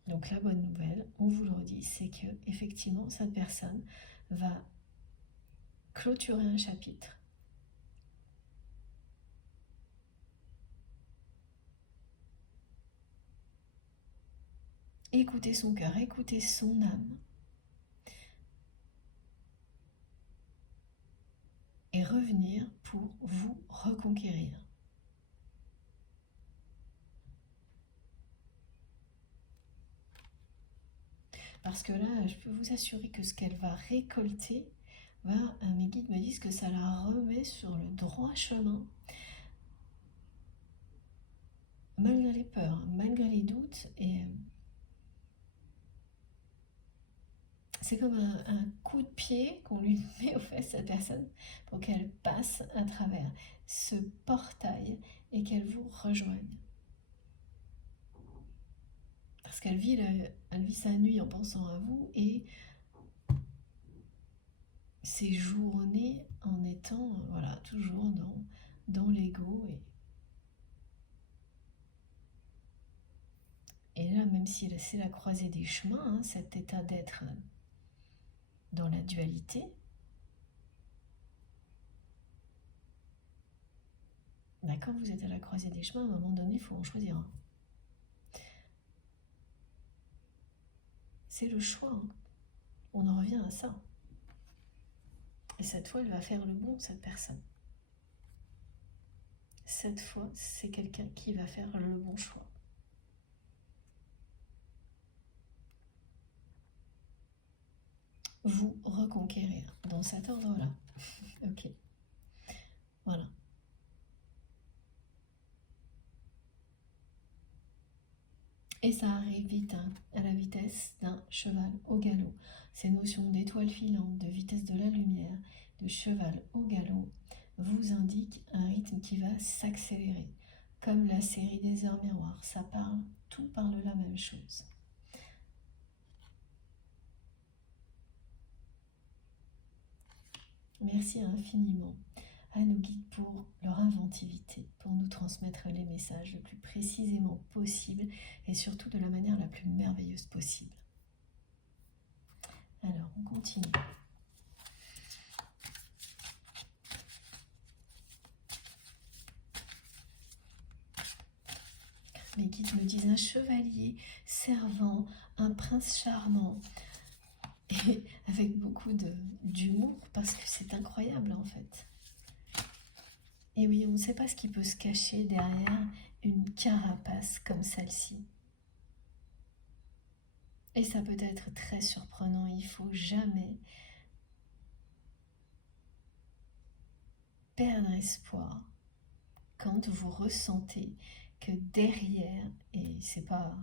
Donc la bonne nouvelle, on vous le redit, c'est que effectivement cette personne va clôturer un chapitre. écouter son cœur, écouter son âme. Et revenir pour vous reconquérir. Parce que là, je peux vous assurer que ce qu'elle va récolter, mes guides me disent que ça la remet sur le droit chemin. Malgré les peurs, malgré les doutes, et c'est comme un coup de pied qu'on lui met aux fesses, cette personne, pour qu'elle passe à travers ce portail et qu'elle vous rejoigne. Parce qu'elle vit sa nuit en pensant à vous et ses journées en étant voilà, toujours dans l'ego. Et là, même si c'est la croisée des chemins, hein, cet état d'être dans la dualité, quand vous êtes à la croisée des chemins, à un moment donné, il faut en choisir un. C'est le choix. Hein. On en revient à ça. Et cette fois, elle va faire le bon, cette personne. Cette fois, c'est quelqu'un qui va faire le bon choix. Vous reconquérir dans cet ordre-là. Ok. Voilà. Et ça arrive vite, hein, à la vitesse d'un cheval au galop. Ces notions d'étoile filante, de vitesse de la lumière, de cheval au galop, vous indiquent un rythme qui va s'accélérer. Comme la série des heures miroirs, tout parle la même chose. Merci infiniment à nos guides pour leur inventivité, pour nous transmettre les messages le plus précisément possible et surtout de la manière la plus merveilleuse possible. Alors, on continue. Mes guides me disent un chevalier servant, un prince charmant, et avec beaucoup d'humour, parce que c'est incroyable en fait. Et oui, on ne sait pas ce qui peut se cacher derrière une carapace comme celle-ci. Et ça peut être très surprenant, il ne faut jamais perdre espoir quand vous ressentez que derrière, et c'est pas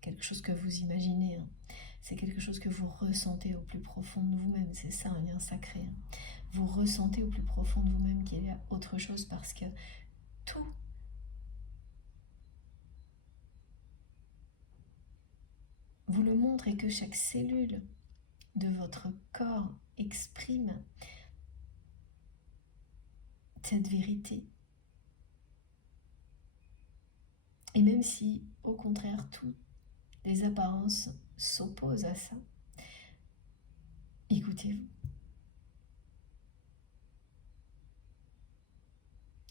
quelque chose que vous imaginez, hein, c'est quelque chose que vous ressentez au plus profond de vous-même, c'est ça un lien sacré. Hein. Vous ressentez au plus profond de vous-même qu'il y a autre chose parce que tout vous le montre et que chaque cellule de votre corps exprime cette vérité. Et même si, au contraire, toutes les apparences s'opposent à ça, écoutez-vous.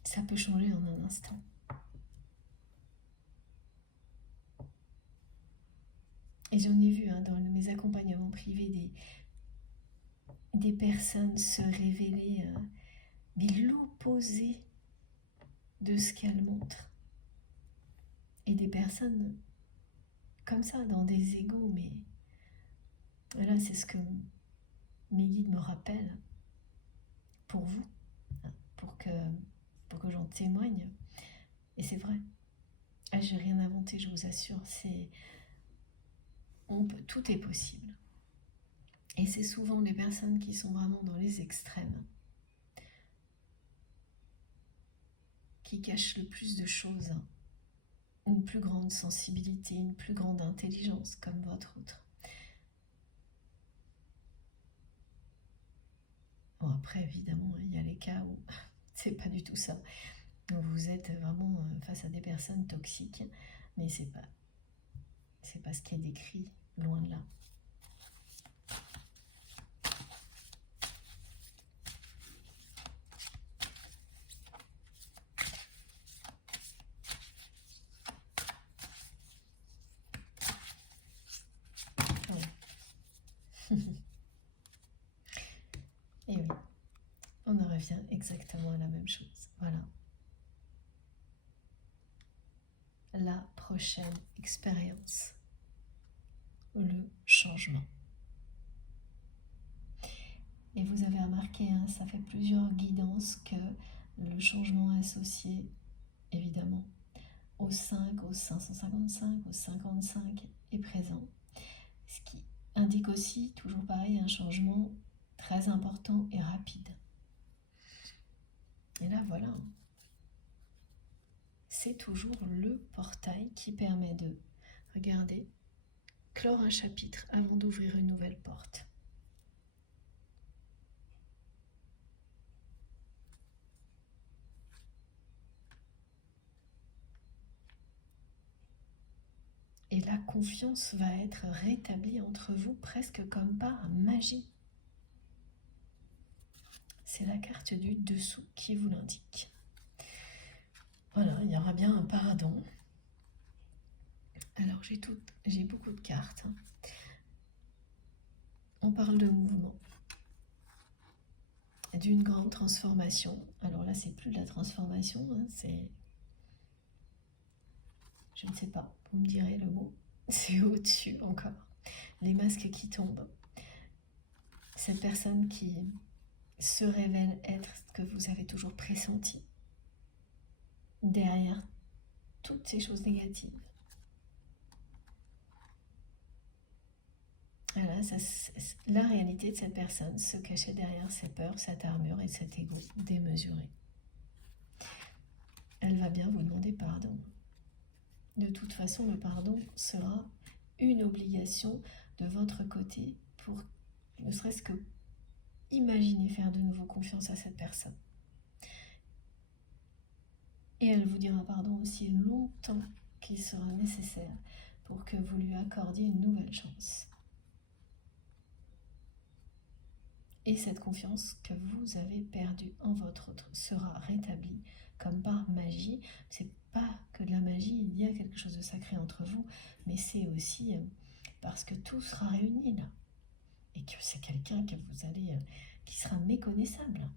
Ça peut changer en un instant. Et j'en ai vu dans mes accompagnements privés des personnes se révéler l'opposé de ce qu'elles montrent. Et des personnes comme ça, dans des égos, mais là, c'est ce que mes guides me rappellent pour vous, pour que j'en témoigne. Et c'est vrai. J'ai rien inventé, je vous assure. Tout est possible. Et c'est souvent les personnes qui sont vraiment dans les extrêmes qui cachent le plus de choses. Une plus grande sensibilité, une plus grande intelligence comme votre autre. Bon, après, évidemment, il y a les cas où c'est pas du tout ça. Vous êtes vraiment face à des personnes toxiques, mais c'est pas ce qui est décrit, loin de là. Et oui, on en revient exactement à la même chose. Voilà. La prochaine expérience, le changement. Et vous avez remarqué, hein, ça fait plusieurs guidances que le changement associé, évidemment, au 5, au 555, au 55 est présent. Ce qui indique aussi, toujours pareil, un changement très important et rapide. Et là, voilà. C'est toujours le portail qui permet de, regardez, clore un chapitre avant d'ouvrir une nouvelle porte. Et la confiance va être rétablie entre vous presque comme par magie. C'est la carte du dessous qui vous l'indique. Voilà, il y aura bien un pardon. Alors j'ai beaucoup de cartes. On parle de mouvement, d'une grande transformation. Alors là, c'est plus de la transformation, hein, c'est... Je ne sais pas, vous me direz le mot. C'est au-dessus encore. Les masques qui tombent. Cette personne qui se révèle être ce que vous avez toujours pressenti. Derrière toutes ces choses négatives. Voilà, la réalité de cette personne se cachait derrière ses peurs, cette armure et cet ego démesuré. Elle va bien vous demander pardon. De toute façon, le pardon sera une obligation de votre côté pour ne serait-ce que imaginer faire de nouveau confiance à cette personne. Et elle vous dira pardon aussi longtemps qu'il sera nécessaire pour que vous lui accordiez une nouvelle chance. Et cette confiance que vous avez perdue en votre autre sera rétablie comme par magie. C'est pas que de la magie, il y a quelque chose de sacré entre vous, mais c'est aussi parce que tout sera réuni là. Et que c'est quelqu'un que vous allez, qui sera méconnaissable.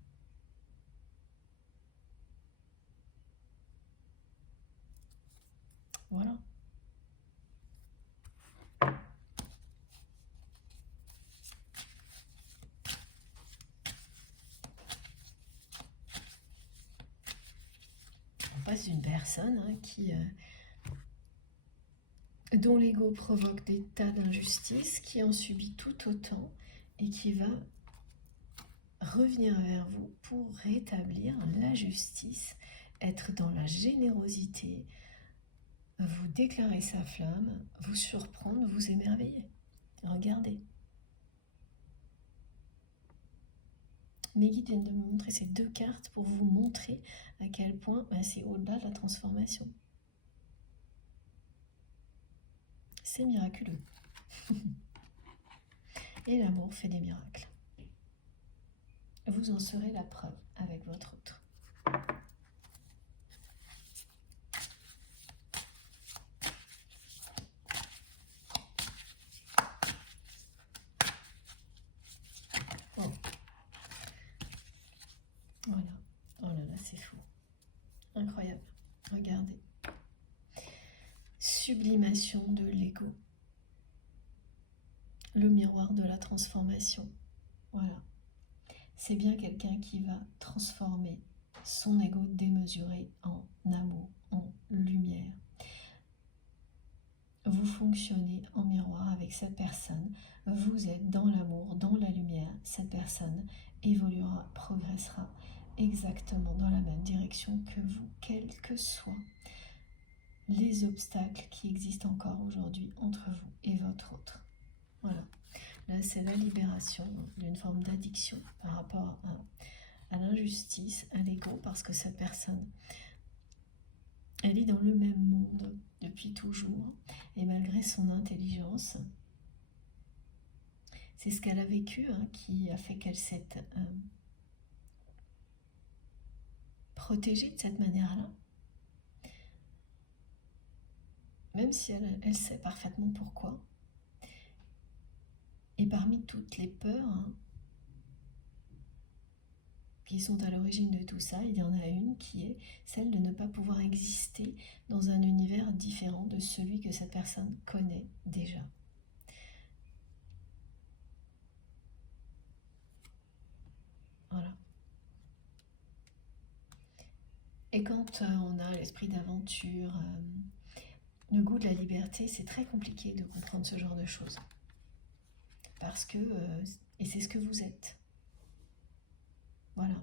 Voilà. On passe d'une personne qui... dont l'ego provoque des tas d'injustices, qui en subit tout autant et qui va revenir vers vous pour rétablir la justice, être dans la générosité, vous déclarer sa flamme, vous surprendre, vous émerveiller. Regardez. Mes guides viennent de me montrer ces deux cartes pour vous montrer à quel point c'est au-delà de la transformation. C'est miraculeux. Et l'amour fait des miracles. Vous en serez la preuve avec votre autre. Oh. Voilà. Oh là là, c'est fou. Incroyable. Regardez. Sublimation de l'ego. Le miroir de la transformation. Voilà. C'est bien quelqu'un qui va transformer son ego démesuré en amour, en lumière. Vous fonctionnez en miroir avec cette personne. Vous êtes dans l'amour, dans la lumière. Cette personne évoluera, progressera exactement dans la même direction que vous, quels que soient les obstacles qui existent encore aujourd'hui entre vous et votre autre. Voilà. Là, c'est la libération d'une forme d'addiction par rapport à l'injustice, à l'ego, parce que cette personne, elle est dans le même monde depuis toujours, et malgré son intelligence, c'est ce qu'elle a vécu qui a fait qu'elle s'est protégée de cette manière-là. Même si elle sait parfaitement pourquoi. Et parmi toutes les peurs qui sont à l'origine de tout ça, il y en a une qui est celle de ne pas pouvoir exister dans un univers différent de celui que cette personne connaît déjà. Voilà. Et quand on a l'esprit d'aventure, le goût de la liberté, c'est très compliqué de comprendre ce genre de choses. Parce que, et c'est ce que vous êtes. Voilà.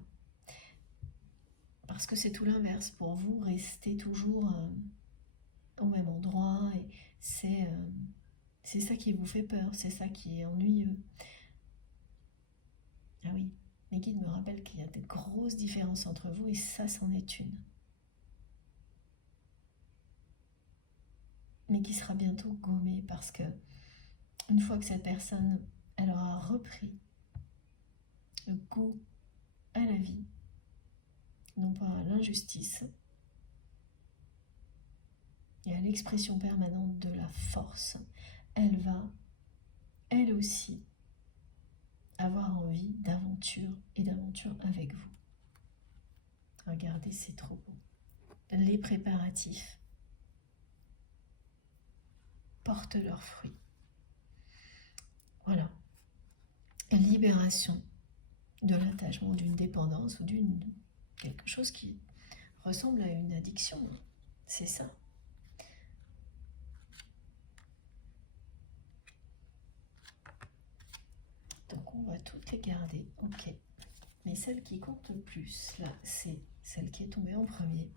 Parce que c'est tout l'inverse. Pour vous, rester toujours au même endroit, et c'est ça qui vous fait peur, c'est ça qui est ennuyeux. Ah oui, mes guides me rappellent qu'il y a de grosses différences entre vous, et ça, c'en est une. Mais qui sera bientôt gommée, parce que une fois que cette personne, elle aura repris le goût à la vie, non pas à l'injustice, et à l'expression permanente de la force, elle va, elle aussi, avoir envie d'aventure et d'aventure avec vous. Regardez, c'est trop beau. Les préparatifs portent leurs fruits. Voilà. Libération de l'attachement, d'une dépendance ou d'une quelque chose qui ressemble à une addiction. C'est ça. Donc on va toutes les garder, ok. Mais celle qui compte le plus, là, c'est celle qui est tombée en premier,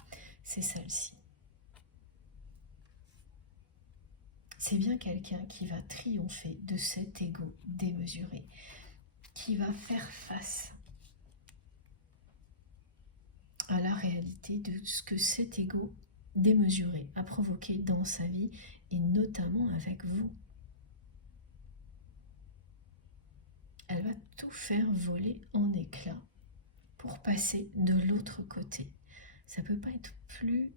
c'est celle-ci. C'est bien quelqu'un qui va triompher de cet ego démesuré, qui va faire face à la réalité de ce que cet ego démesuré a provoqué dans sa vie, et notamment avec vous. Elle va tout faire voler en éclats pour passer de l'autre côté. Ça ne peut pas être plus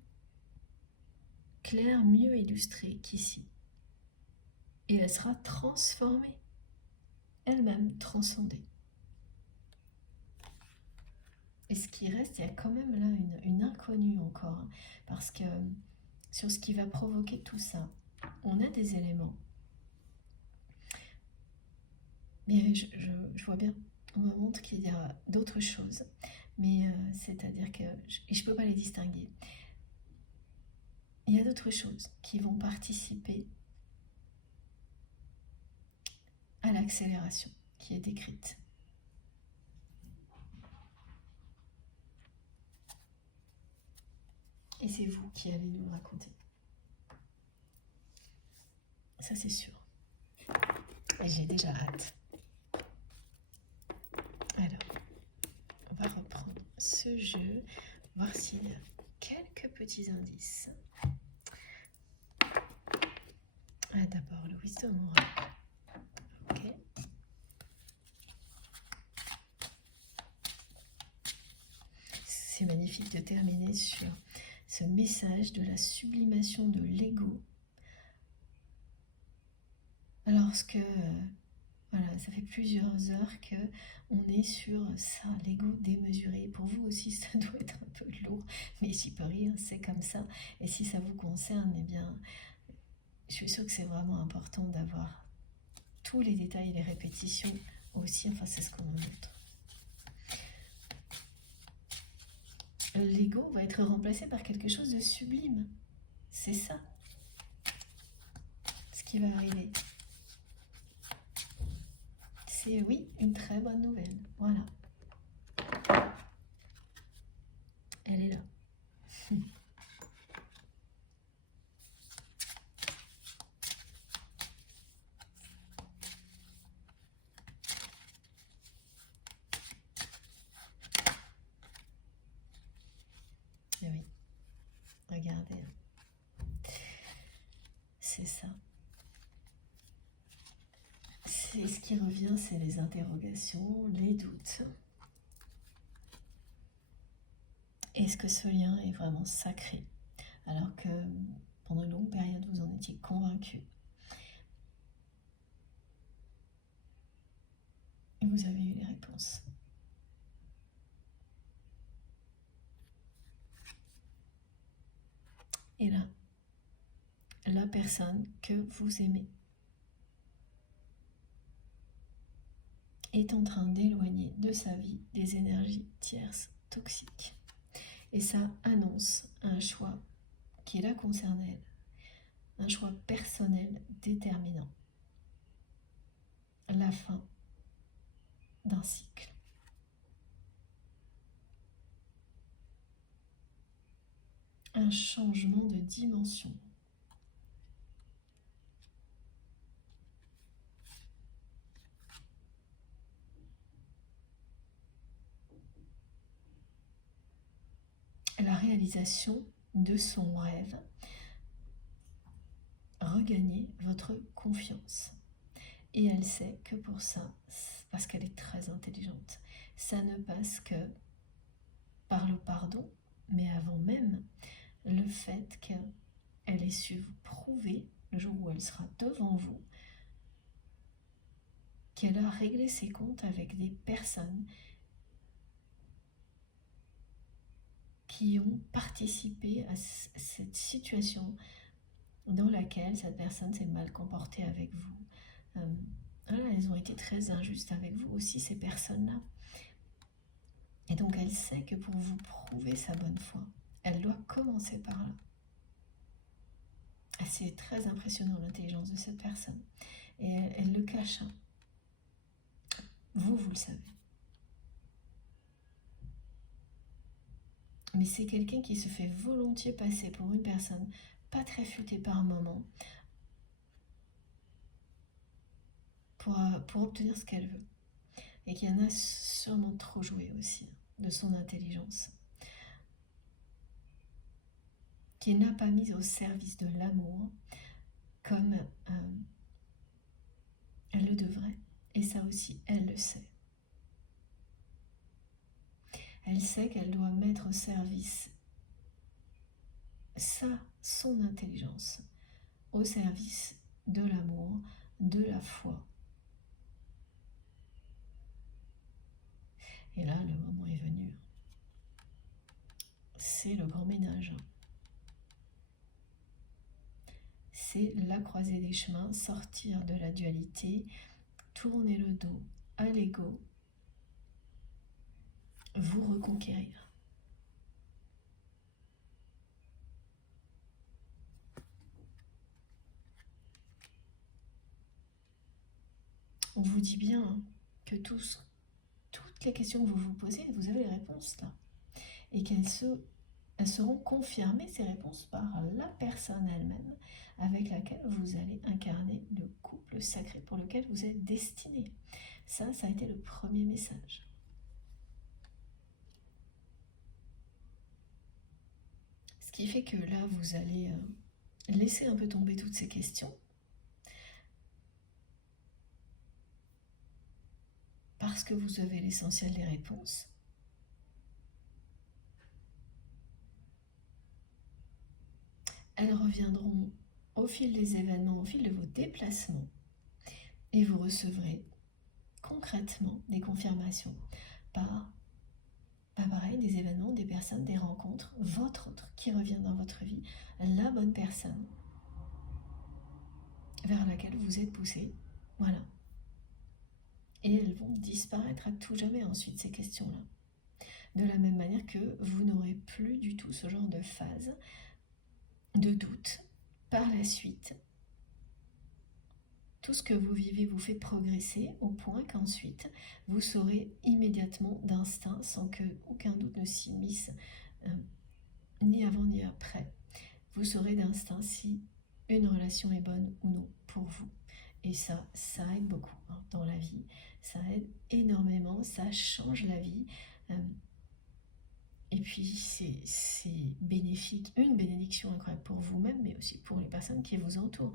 clair, mieux illustré qu'ici. Et elle sera transformée, elle-même transcendée. Et ce qui reste, il y a quand même là une inconnue encore, parce que sur ce qui va provoquer tout ça, on a des éléments. Mais je vois bien, on me montre qu'il y a d'autres choses, mais c'est-à-dire que je ne peux pas les distinguer. Il y a d'autres choses qui vont participer à l'accélération qui est décrite. Et c'est vous qui allez nous le raconter. Ça, c'est sûr. Et j'ai déjà hâte. Alors, on va reprendre ce jeu, voir s'il y a quelques petits indices. Ah, d'abord, le Wisdom Oracle. Ok. C'est magnifique de terminer sur ce message de la sublimation de l'ego. Lorsque, voilà, ça fait plusieurs heures que on est sur ça, l'ego démesuré. Pour vous aussi, ça doit être un peu lourd, mais j'y peux rien, c'est comme ça. Et si ça vous concerne, eh bien, je suis sûre que c'est vraiment important d'avoir tous les détails et les répétitions aussi. Enfin, c'est ce qu'on me montre. L'ego va être remplacé par quelque chose de sublime. C'est ça, ce qui va arriver. C'est, oui, une très bonne nouvelle. Voilà. Elle est là. Et oui, regardez. C'est ça. C'est ce qui revient, c'est les interrogations, les doutes. Est-ce que ce lien est vraiment sacré? Alors que pendant une longue période, vous en étiez convaincu. vous avez eu les réponses. Et là, la personne que vous aimez est en train d'éloigner de sa vie des énergies tierces toxiques. Et ça annonce un choix qui la concerne elle, un choix personnel déterminant, la fin d'un cycle. Un changement de dimension. La réalisation de son rêve. Regagner votre confiance. Et elle sait que pour ça, parce qu'elle est très intelligente, ça ne passe que par le pardon, mais avant même le fait qu'elle ait su vous prouver, le jour où elle sera devant vous, qu'elle a réglé ses comptes avec des personnes qui ont participé à cette situation dans laquelle cette personne s'est mal comportée avec vous. Voilà, elles ont été très injustes avec vous aussi, ces personnes-là. Et donc elle sait que pour vous prouver sa bonne foi, elle doit commencer par là. C'est très impressionnant l'intelligence de cette personne. Et elle le cache. Vous le savez. Mais c'est quelqu'un qui se fait volontiers passer pour une personne pas très futée par moment pour obtenir ce qu'elle veut. Et qui en a sûrement trop joué aussi de son intelligence. Qui n'a pas mis au service de l'amour comme elle le devrait. Et ça aussi, elle le sait. Elle sait qu'elle doit mettre au service son intelligence, au service de l'amour, de la foi. Et là, le moment est venu. C'est le grand ménage. C'est la croisée des chemins, sortir de la dualité, tourner le dos à l'ego, vous reconquérir. On vous dit bien que toutes les questions que vous vous posez, vous avez les réponses là. Et qu'elles seront confirmées, ces réponses, par la personne elle-même avec laquelle vous allez incarner le couple sacré pour lequel vous êtes destiné. Ça a été le premier message. Ce qui fait que là, vous allez laisser un peu tomber toutes ces questions. Parce que vous avez l'essentiel des réponses. Elles reviendront au fil des événements, au fil de vos déplacements. Et vous recevrez concrètement des confirmations par pareil, des événements, des personnes, des rencontres, votre autre qui revient dans votre vie, la bonne personne vers laquelle vous êtes poussé. Voilà. Et elles vont disparaître à tout jamais ensuite, ces questions-là. De la même manière que vous n'aurez plus du tout ce genre de phase de doute par la suite. Tout ce que vous vivez vous fait progresser au point qu'ensuite vous saurez immédiatement d'instinct, sans que aucun doute ne s'immisce, ni avant ni après. Vous saurez d'instinct si une relation est bonne ou non pour vous. Et ça aide beaucoup dans la vie. Ça aide énormément, ça change la vie. Et puis c'est bénéfique, une bénédiction incroyable pour vous-même, mais aussi pour les personnes qui vous entourent.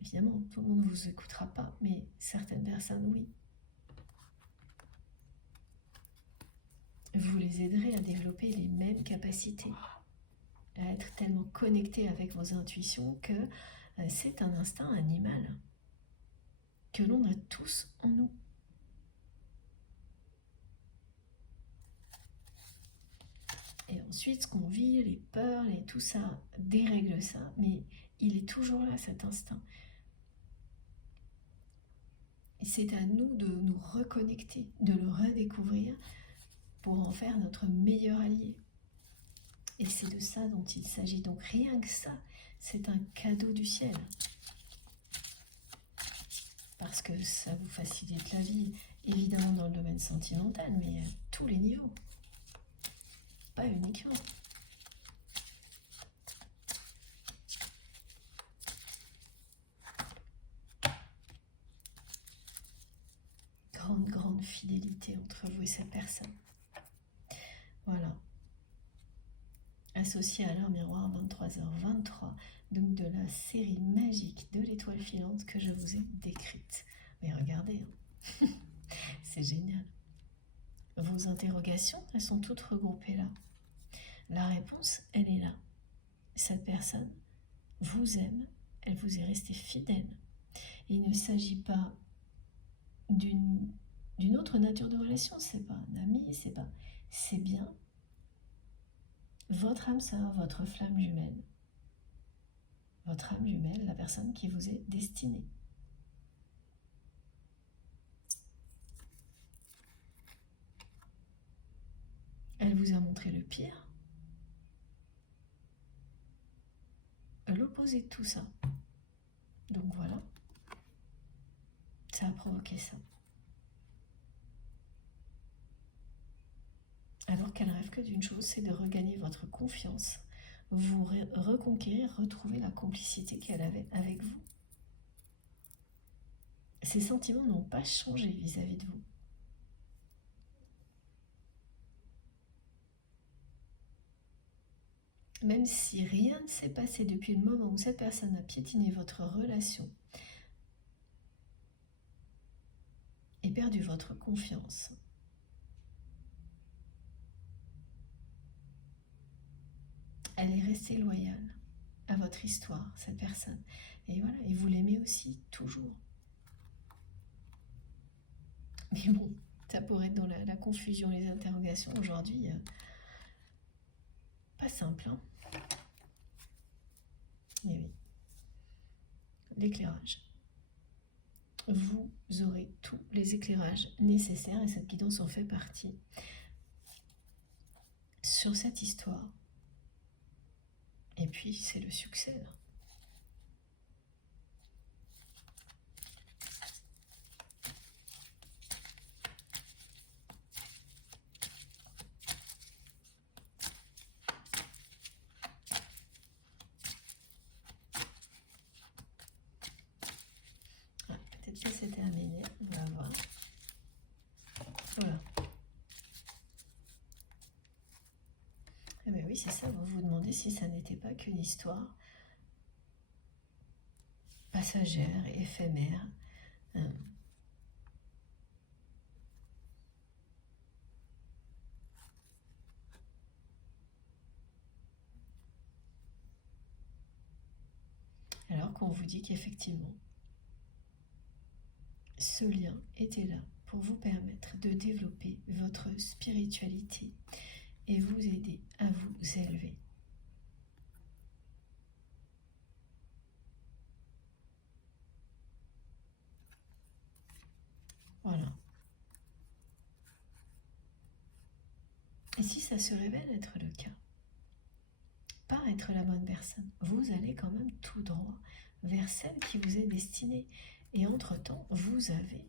Évidemment, tout le monde ne vous écoutera pas, mais certaines personnes, oui. Vous les aiderez à développer les mêmes capacités, à être tellement connectés avec vos intuitions que c'est un instinct animal que l'on a tous en nous. ensuite, ce qu'on vit, les peurs, tout ça, dérègle ça, mais il est toujours là, cet instinct. C'est à nous de nous reconnecter, de le redécouvrir pour en faire notre meilleur allié. Et c'est de ça dont il s'agit. Donc rien que ça, c'est un cadeau du ciel. Parce que ça vous facilite la vie, évidemment dans le domaine sentimental, mais à tous les niveaux. Pas uniquement. Grande fidélité entre vous et cette personne. Voilà. Associé à l'heure miroir 23h23, donc de la série magique de l'étoile filante que je vous ai décrite. Mais regardez, hein. C'est génial. Vos interrogations, elles sont toutes regroupées là. La réponse, elle est là. Cette personne vous aime, elle vous est restée fidèle. Il ne s'agit pas d'une autre nature de relation, c'est pas un ami, c'est bien votre âme sœur, votre flamme jumelle. Votre âme jumelle, la personne qui vous est destinée. Elle vous a montré le pire, l'opposé de tout ça. Donc voilà, ça a provoqué ça. Alors qu'elle rêve que d'une chose, c'est de regagner votre confiance, vous reconquérir, retrouver la complicité qu'elle avait avec vous. Ses sentiments n'ont pas changé vis-à-vis de vous. Même si rien ne s'est passé depuis le moment où cette personne a piétiné votre relation et perdu votre confiance, elle est restée loyale à votre histoire, cette personne. Et voilà, et vous l'aimez aussi, toujours. Mais bon, ça pourrait être dans la confusion, les interrogations aujourd'hui. Pas simple, hein. Mais oui. L'éclairage. Vous aurez tous les éclairages nécessaires, et cette guidance en fait partie, sur cette histoire. Et puis, c'est le succès, là. Ah, peut-être que c'est terminé, on va voir. Voilà. Eh bien oui, c'est ça, vous vous demandez si ça n'était pas qu'une histoire passagère, éphémère. Alors qu'on vous dit qu'effectivement, ce lien était là pour vous permettre de développer votre spiritualité et vous aider à vous élever. Voilà. Et si ça se révèle être le cas, pas être la bonne personne, vous allez quand même tout droit vers celle qui vous est destinée. Et entre-temps, vous avez...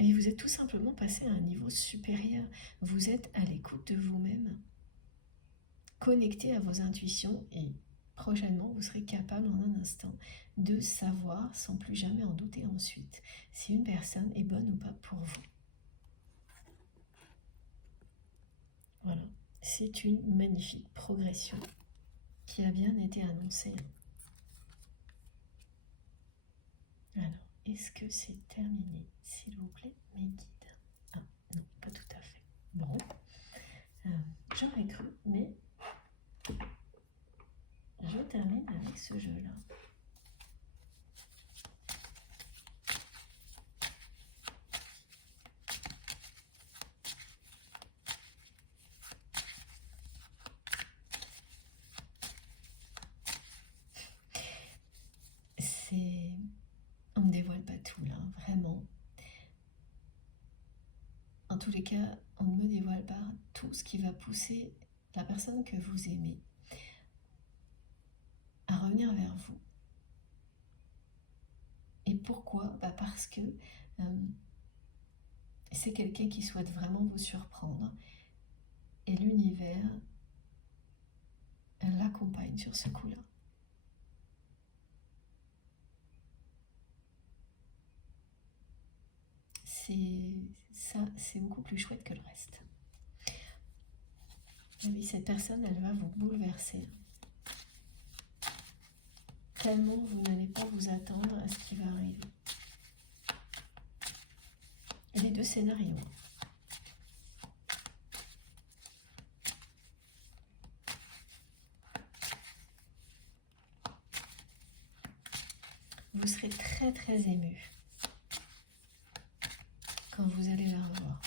Et vous êtes tout simplement passé à un niveau supérieur. Vous êtes à l'écoute de vous-même, connecté à vos intuitions, et prochainement, vous serez capable en un instant de savoir, sans plus jamais en douter ensuite, si une personne est bonne ou pas pour vous. Voilà, c'est une magnifique progression qui a bien été annoncée. Alors, est-ce que c'est terminé, s'il vous plaît, mes guides? Ah, non, pas tout à fait. Bon, j'aurais cru, mais je termine avec ce jeu-là. dévoile pas tout là, vraiment. En tous les cas, on ne me dévoile pas tout ce qui va pousser la personne que vous aimez à revenir vers vous. Et pourquoi? Parce que c'est quelqu'un qui souhaite vraiment vous surprendre et l'univers l'accompagne sur ce coup-là. C'est beaucoup plus chouette que le reste. Mais cette personne, elle va vous bouleverser. Tellement vous n'allez pas vous attendre à ce qui va arriver. Les deux scénarios. Vous serez très très ému quand vous allez la revoir.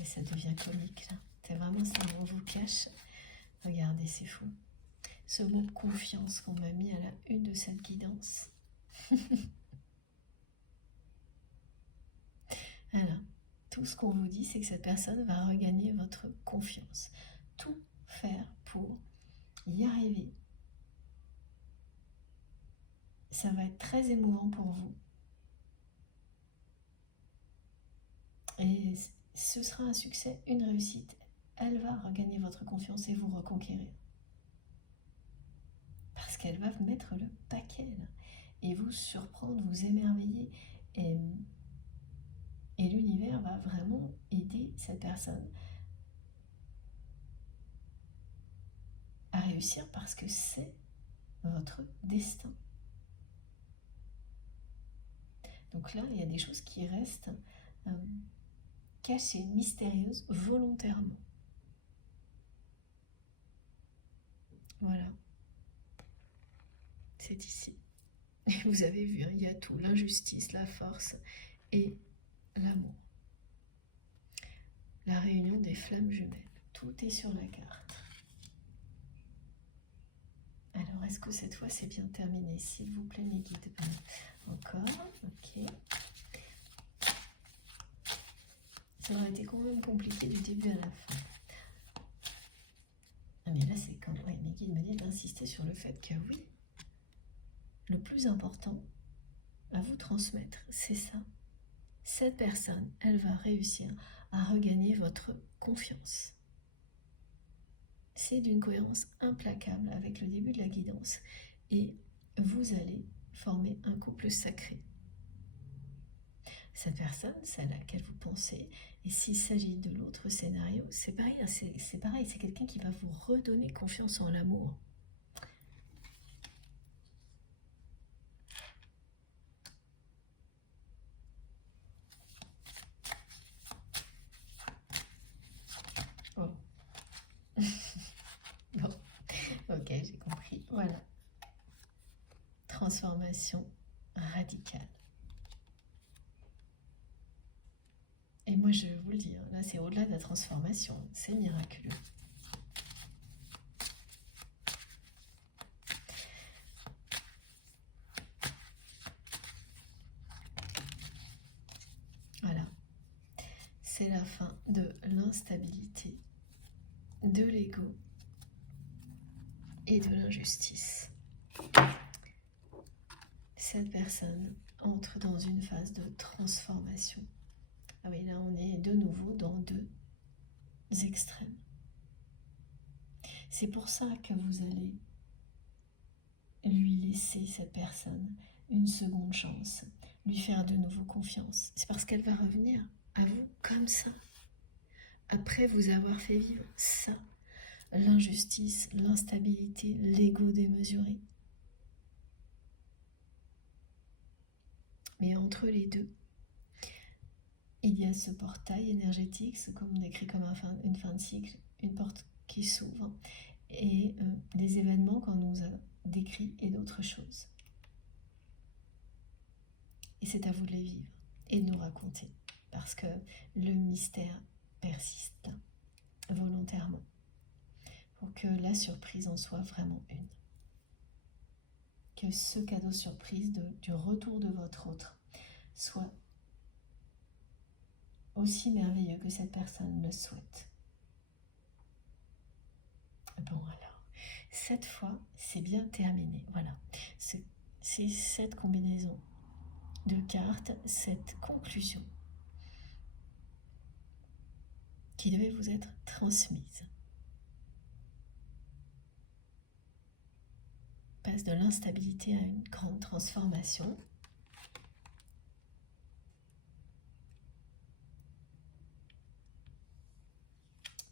Et ça devient comique là. C'est vraiment ça, on vous cache. Regardez, c'est fou. Ce mot confiance qu'on m'a mis à la une de cette guidance. Voilà. Tout ce qu'on vous dit, c'est que cette personne va regagner votre confiance. Tout faire pour y arriver. Ça va être très émouvant pour vous. Et ce sera un succès, une réussite. Elle va regagner votre confiance et vous reconquérir. Parce qu'elle va vous mettre le paquet là, et vous surprendre, vous émerveiller. Et l'univers va vraiment aider cette personne à réussir parce que c'est votre destin. Donc là, il y a des choses qui restent cachées, mystérieuses, volontairement. Voilà. C'est ici. Vous avez vu, hein, il y a tout, l'injustice, la force et l'amour. La réunion des flammes jumelles. Tout est sur la carte. Alors, est-ce que cette fois c'est bien terminé? S'il vous plaît, mes guides. Encore, ok. Ça aurait été quand même compliqué du début à la fin. Ah, mais là, c'est quand même... Ouais, mes guides me disent d'insister sur le fait que oui, le plus important à vous transmettre, c'est ça. Cette personne, elle va réussir à regagner votre confiance. C'est d'une cohérence implacable avec le début de la guidance et vous allez former un couple sacré. Cette personne, celle à laquelle vous pensez, et s'il s'agit de l'autre scénario, c'est pareil, c'est quelqu'un qui va vous redonner confiance en l'amour. Oh. Bon, ok, j'ai compris. Voilà. Transformation radicale. Et moi, je vais vous le dire, là, c'est au-delà de la transformation. C'est miraculeux. Voilà. C'est la fin de l'instabilité, de l'ego et de l'injustice. Cette personne entre dans une phase de transformation. Ah oui, là on est de nouveau dans deux extrêmes. C'est pour ça que vous allez lui laisser, cette personne, une seconde chance, lui faire de nouveau confiance. C'est parce qu'elle va revenir à vous comme ça, après vous avoir fait vivre ça, l'injustice, l'instabilité, l'ego démesuré. Mais entre les deux, il y a ce portail énergétique, c'est comme on décrit comme une fin de cycle, une porte qui s'ouvre, et des événements qu'on nous a décrits et d'autres choses. Et c'est à vous de les vivre et de nous raconter, parce que le mystère persiste volontairement. que la surprise en soit vraiment une. Que ce cadeau surprise du retour de votre autre soit aussi merveilleux que cette personne le souhaite. Bon alors, cette fois, c'est bien terminé. Voilà, c'est cette combinaison de cartes, cette conclusion qui devait vous être transmise. Passe de l'instabilité à une grande transformation.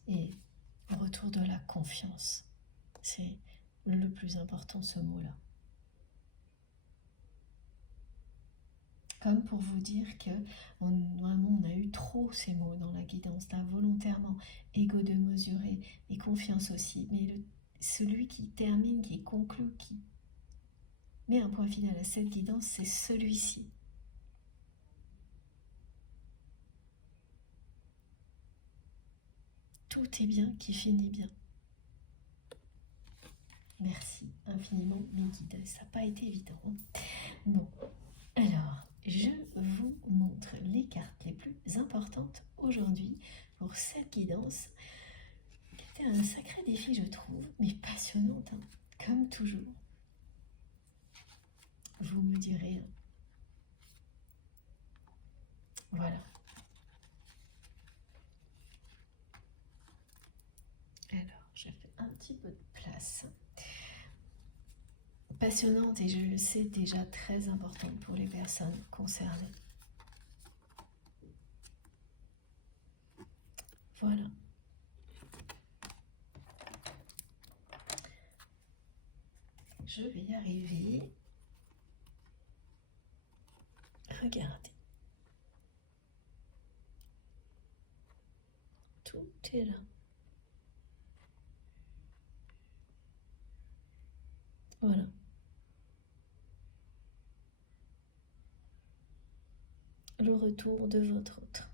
Et retour de la confiance. C'est le plus important, ce mot-là. Comme pour vous dire que vraiment on a eu trop ces mots dans la guidance, là, volontairement, ego de mesurer, et confiance aussi. Mais celui qui termine, qui conclut, qui met un point final à cette guidance, c'est celui-ci. Tout est bien qui finit bien. Merci infiniment mes guides, ça n'a pas été évident. Bon, alors, je vous montre les cartes les plus importantes aujourd'hui pour cette guidance, qui était un sacré défi, je trouve, mais passionnante, hein, comme toujours. Vous me direz, voilà. Alors, je fais un petit peu de place. Passionnante et je le sais déjà très importante pour les personnes concernées. Voilà. Je vais y arriver. Regardez. Tout est là. Voilà. Le retour de votre autre.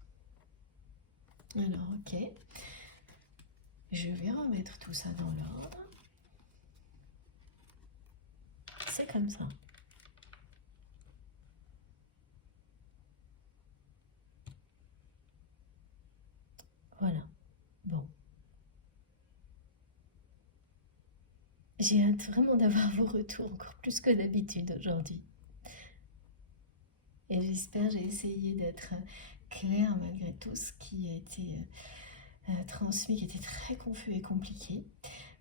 Alors, ok. Je vais remettre tout ça dans l'ordre. C'est comme ça. Voilà. Bon. J'ai hâte vraiment d'avoir vos retours, encore plus que d'habitude aujourd'hui. Et j'espère, j'ai essayé d'être claire malgré tout ce qui a été transmis, qui était très confus et compliqué.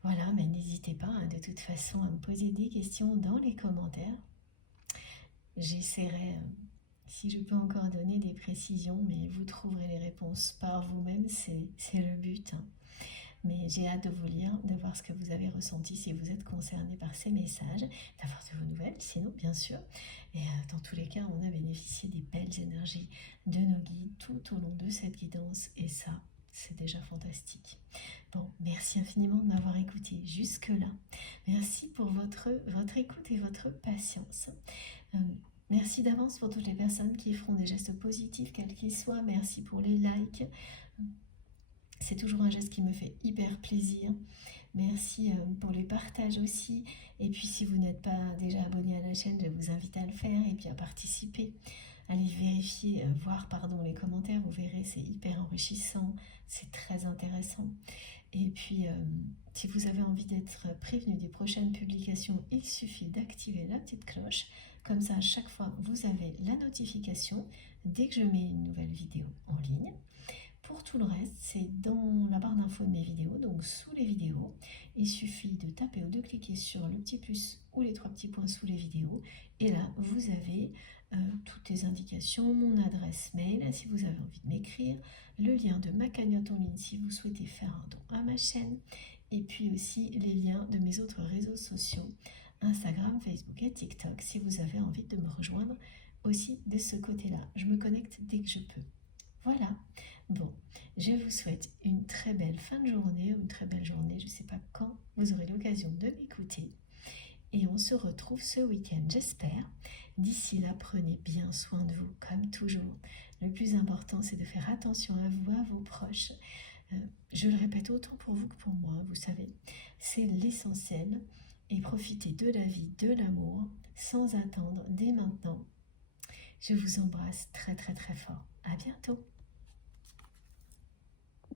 Voilà, mais n'hésitez pas hein, de toute façon à me poser des questions dans les commentaires. J'essaierai, si je peux encore donner des précisions, mais vous trouverez les réponses par vous-même, c'est le but. Hein. Mais j'ai hâte de vous lire, de voir ce que vous avez ressenti si vous êtes concerné par ces messages, d'avoir de vos nouvelles, sinon bien sûr. Et dans tous les cas, on a bénéficié des belles énergies de nos guides tout au long de cette guidance et ça, c'est déjà fantastique. Bon, merci infiniment de m'avoir écouté jusque-là. Merci pour votre écoute et votre patience. Merci d'avance pour toutes les personnes qui feront des gestes positifs, quels qu'ils soient. Merci pour les likes. C'est toujours un geste qui me fait hyper plaisir. Merci pour les partages aussi. Et puis si vous n'êtes pas déjà abonné à la chaîne, je vous invite à le faire et puis à participer. Allez vérifier, voir les commentaires, vous verrez, c'est hyper enrichissant, c'est très intéressant. Et puis, si vous avez envie d'être prévenu des prochaines publications, il suffit d'activer la petite cloche. Comme ça, à chaque fois, vous avez la notification dès que je mets une nouvelle vidéo en ligne. Pour tout le reste, c'est dans la barre d'infos de mes vidéos, donc sous les vidéos. Il suffit de taper ou de cliquer sur le petit plus ou les 3 petits points sous les vidéos. Et là, vous avez toutes les indications, mon adresse mail si vous avez envie de m'écrire, le lien de ma cagnotte en ligne si vous souhaitez faire un don à ma chaîne, et puis aussi les liens de mes autres réseaux sociaux, Instagram, Facebook et TikTok, si vous avez envie de me rejoindre aussi de ce côté-là. Je me connecte dès que je peux. Voilà. Bon, je vous souhaite une très belle fin de journée, ou une très belle journée, je ne sais pas quand vous aurez l'occasion de m'écouter. Et on se retrouve ce week-end, j'espère. D'ici là, prenez bien soin de vous, comme toujours. Le plus important, c'est de faire attention à vous, à vos proches. Je le répète autant pour vous que pour moi, vous savez, c'est l'essentiel. Et profitez de la vie, de l'amour, sans attendre, dès maintenant. Je vous embrasse très très très fort. À bientôt.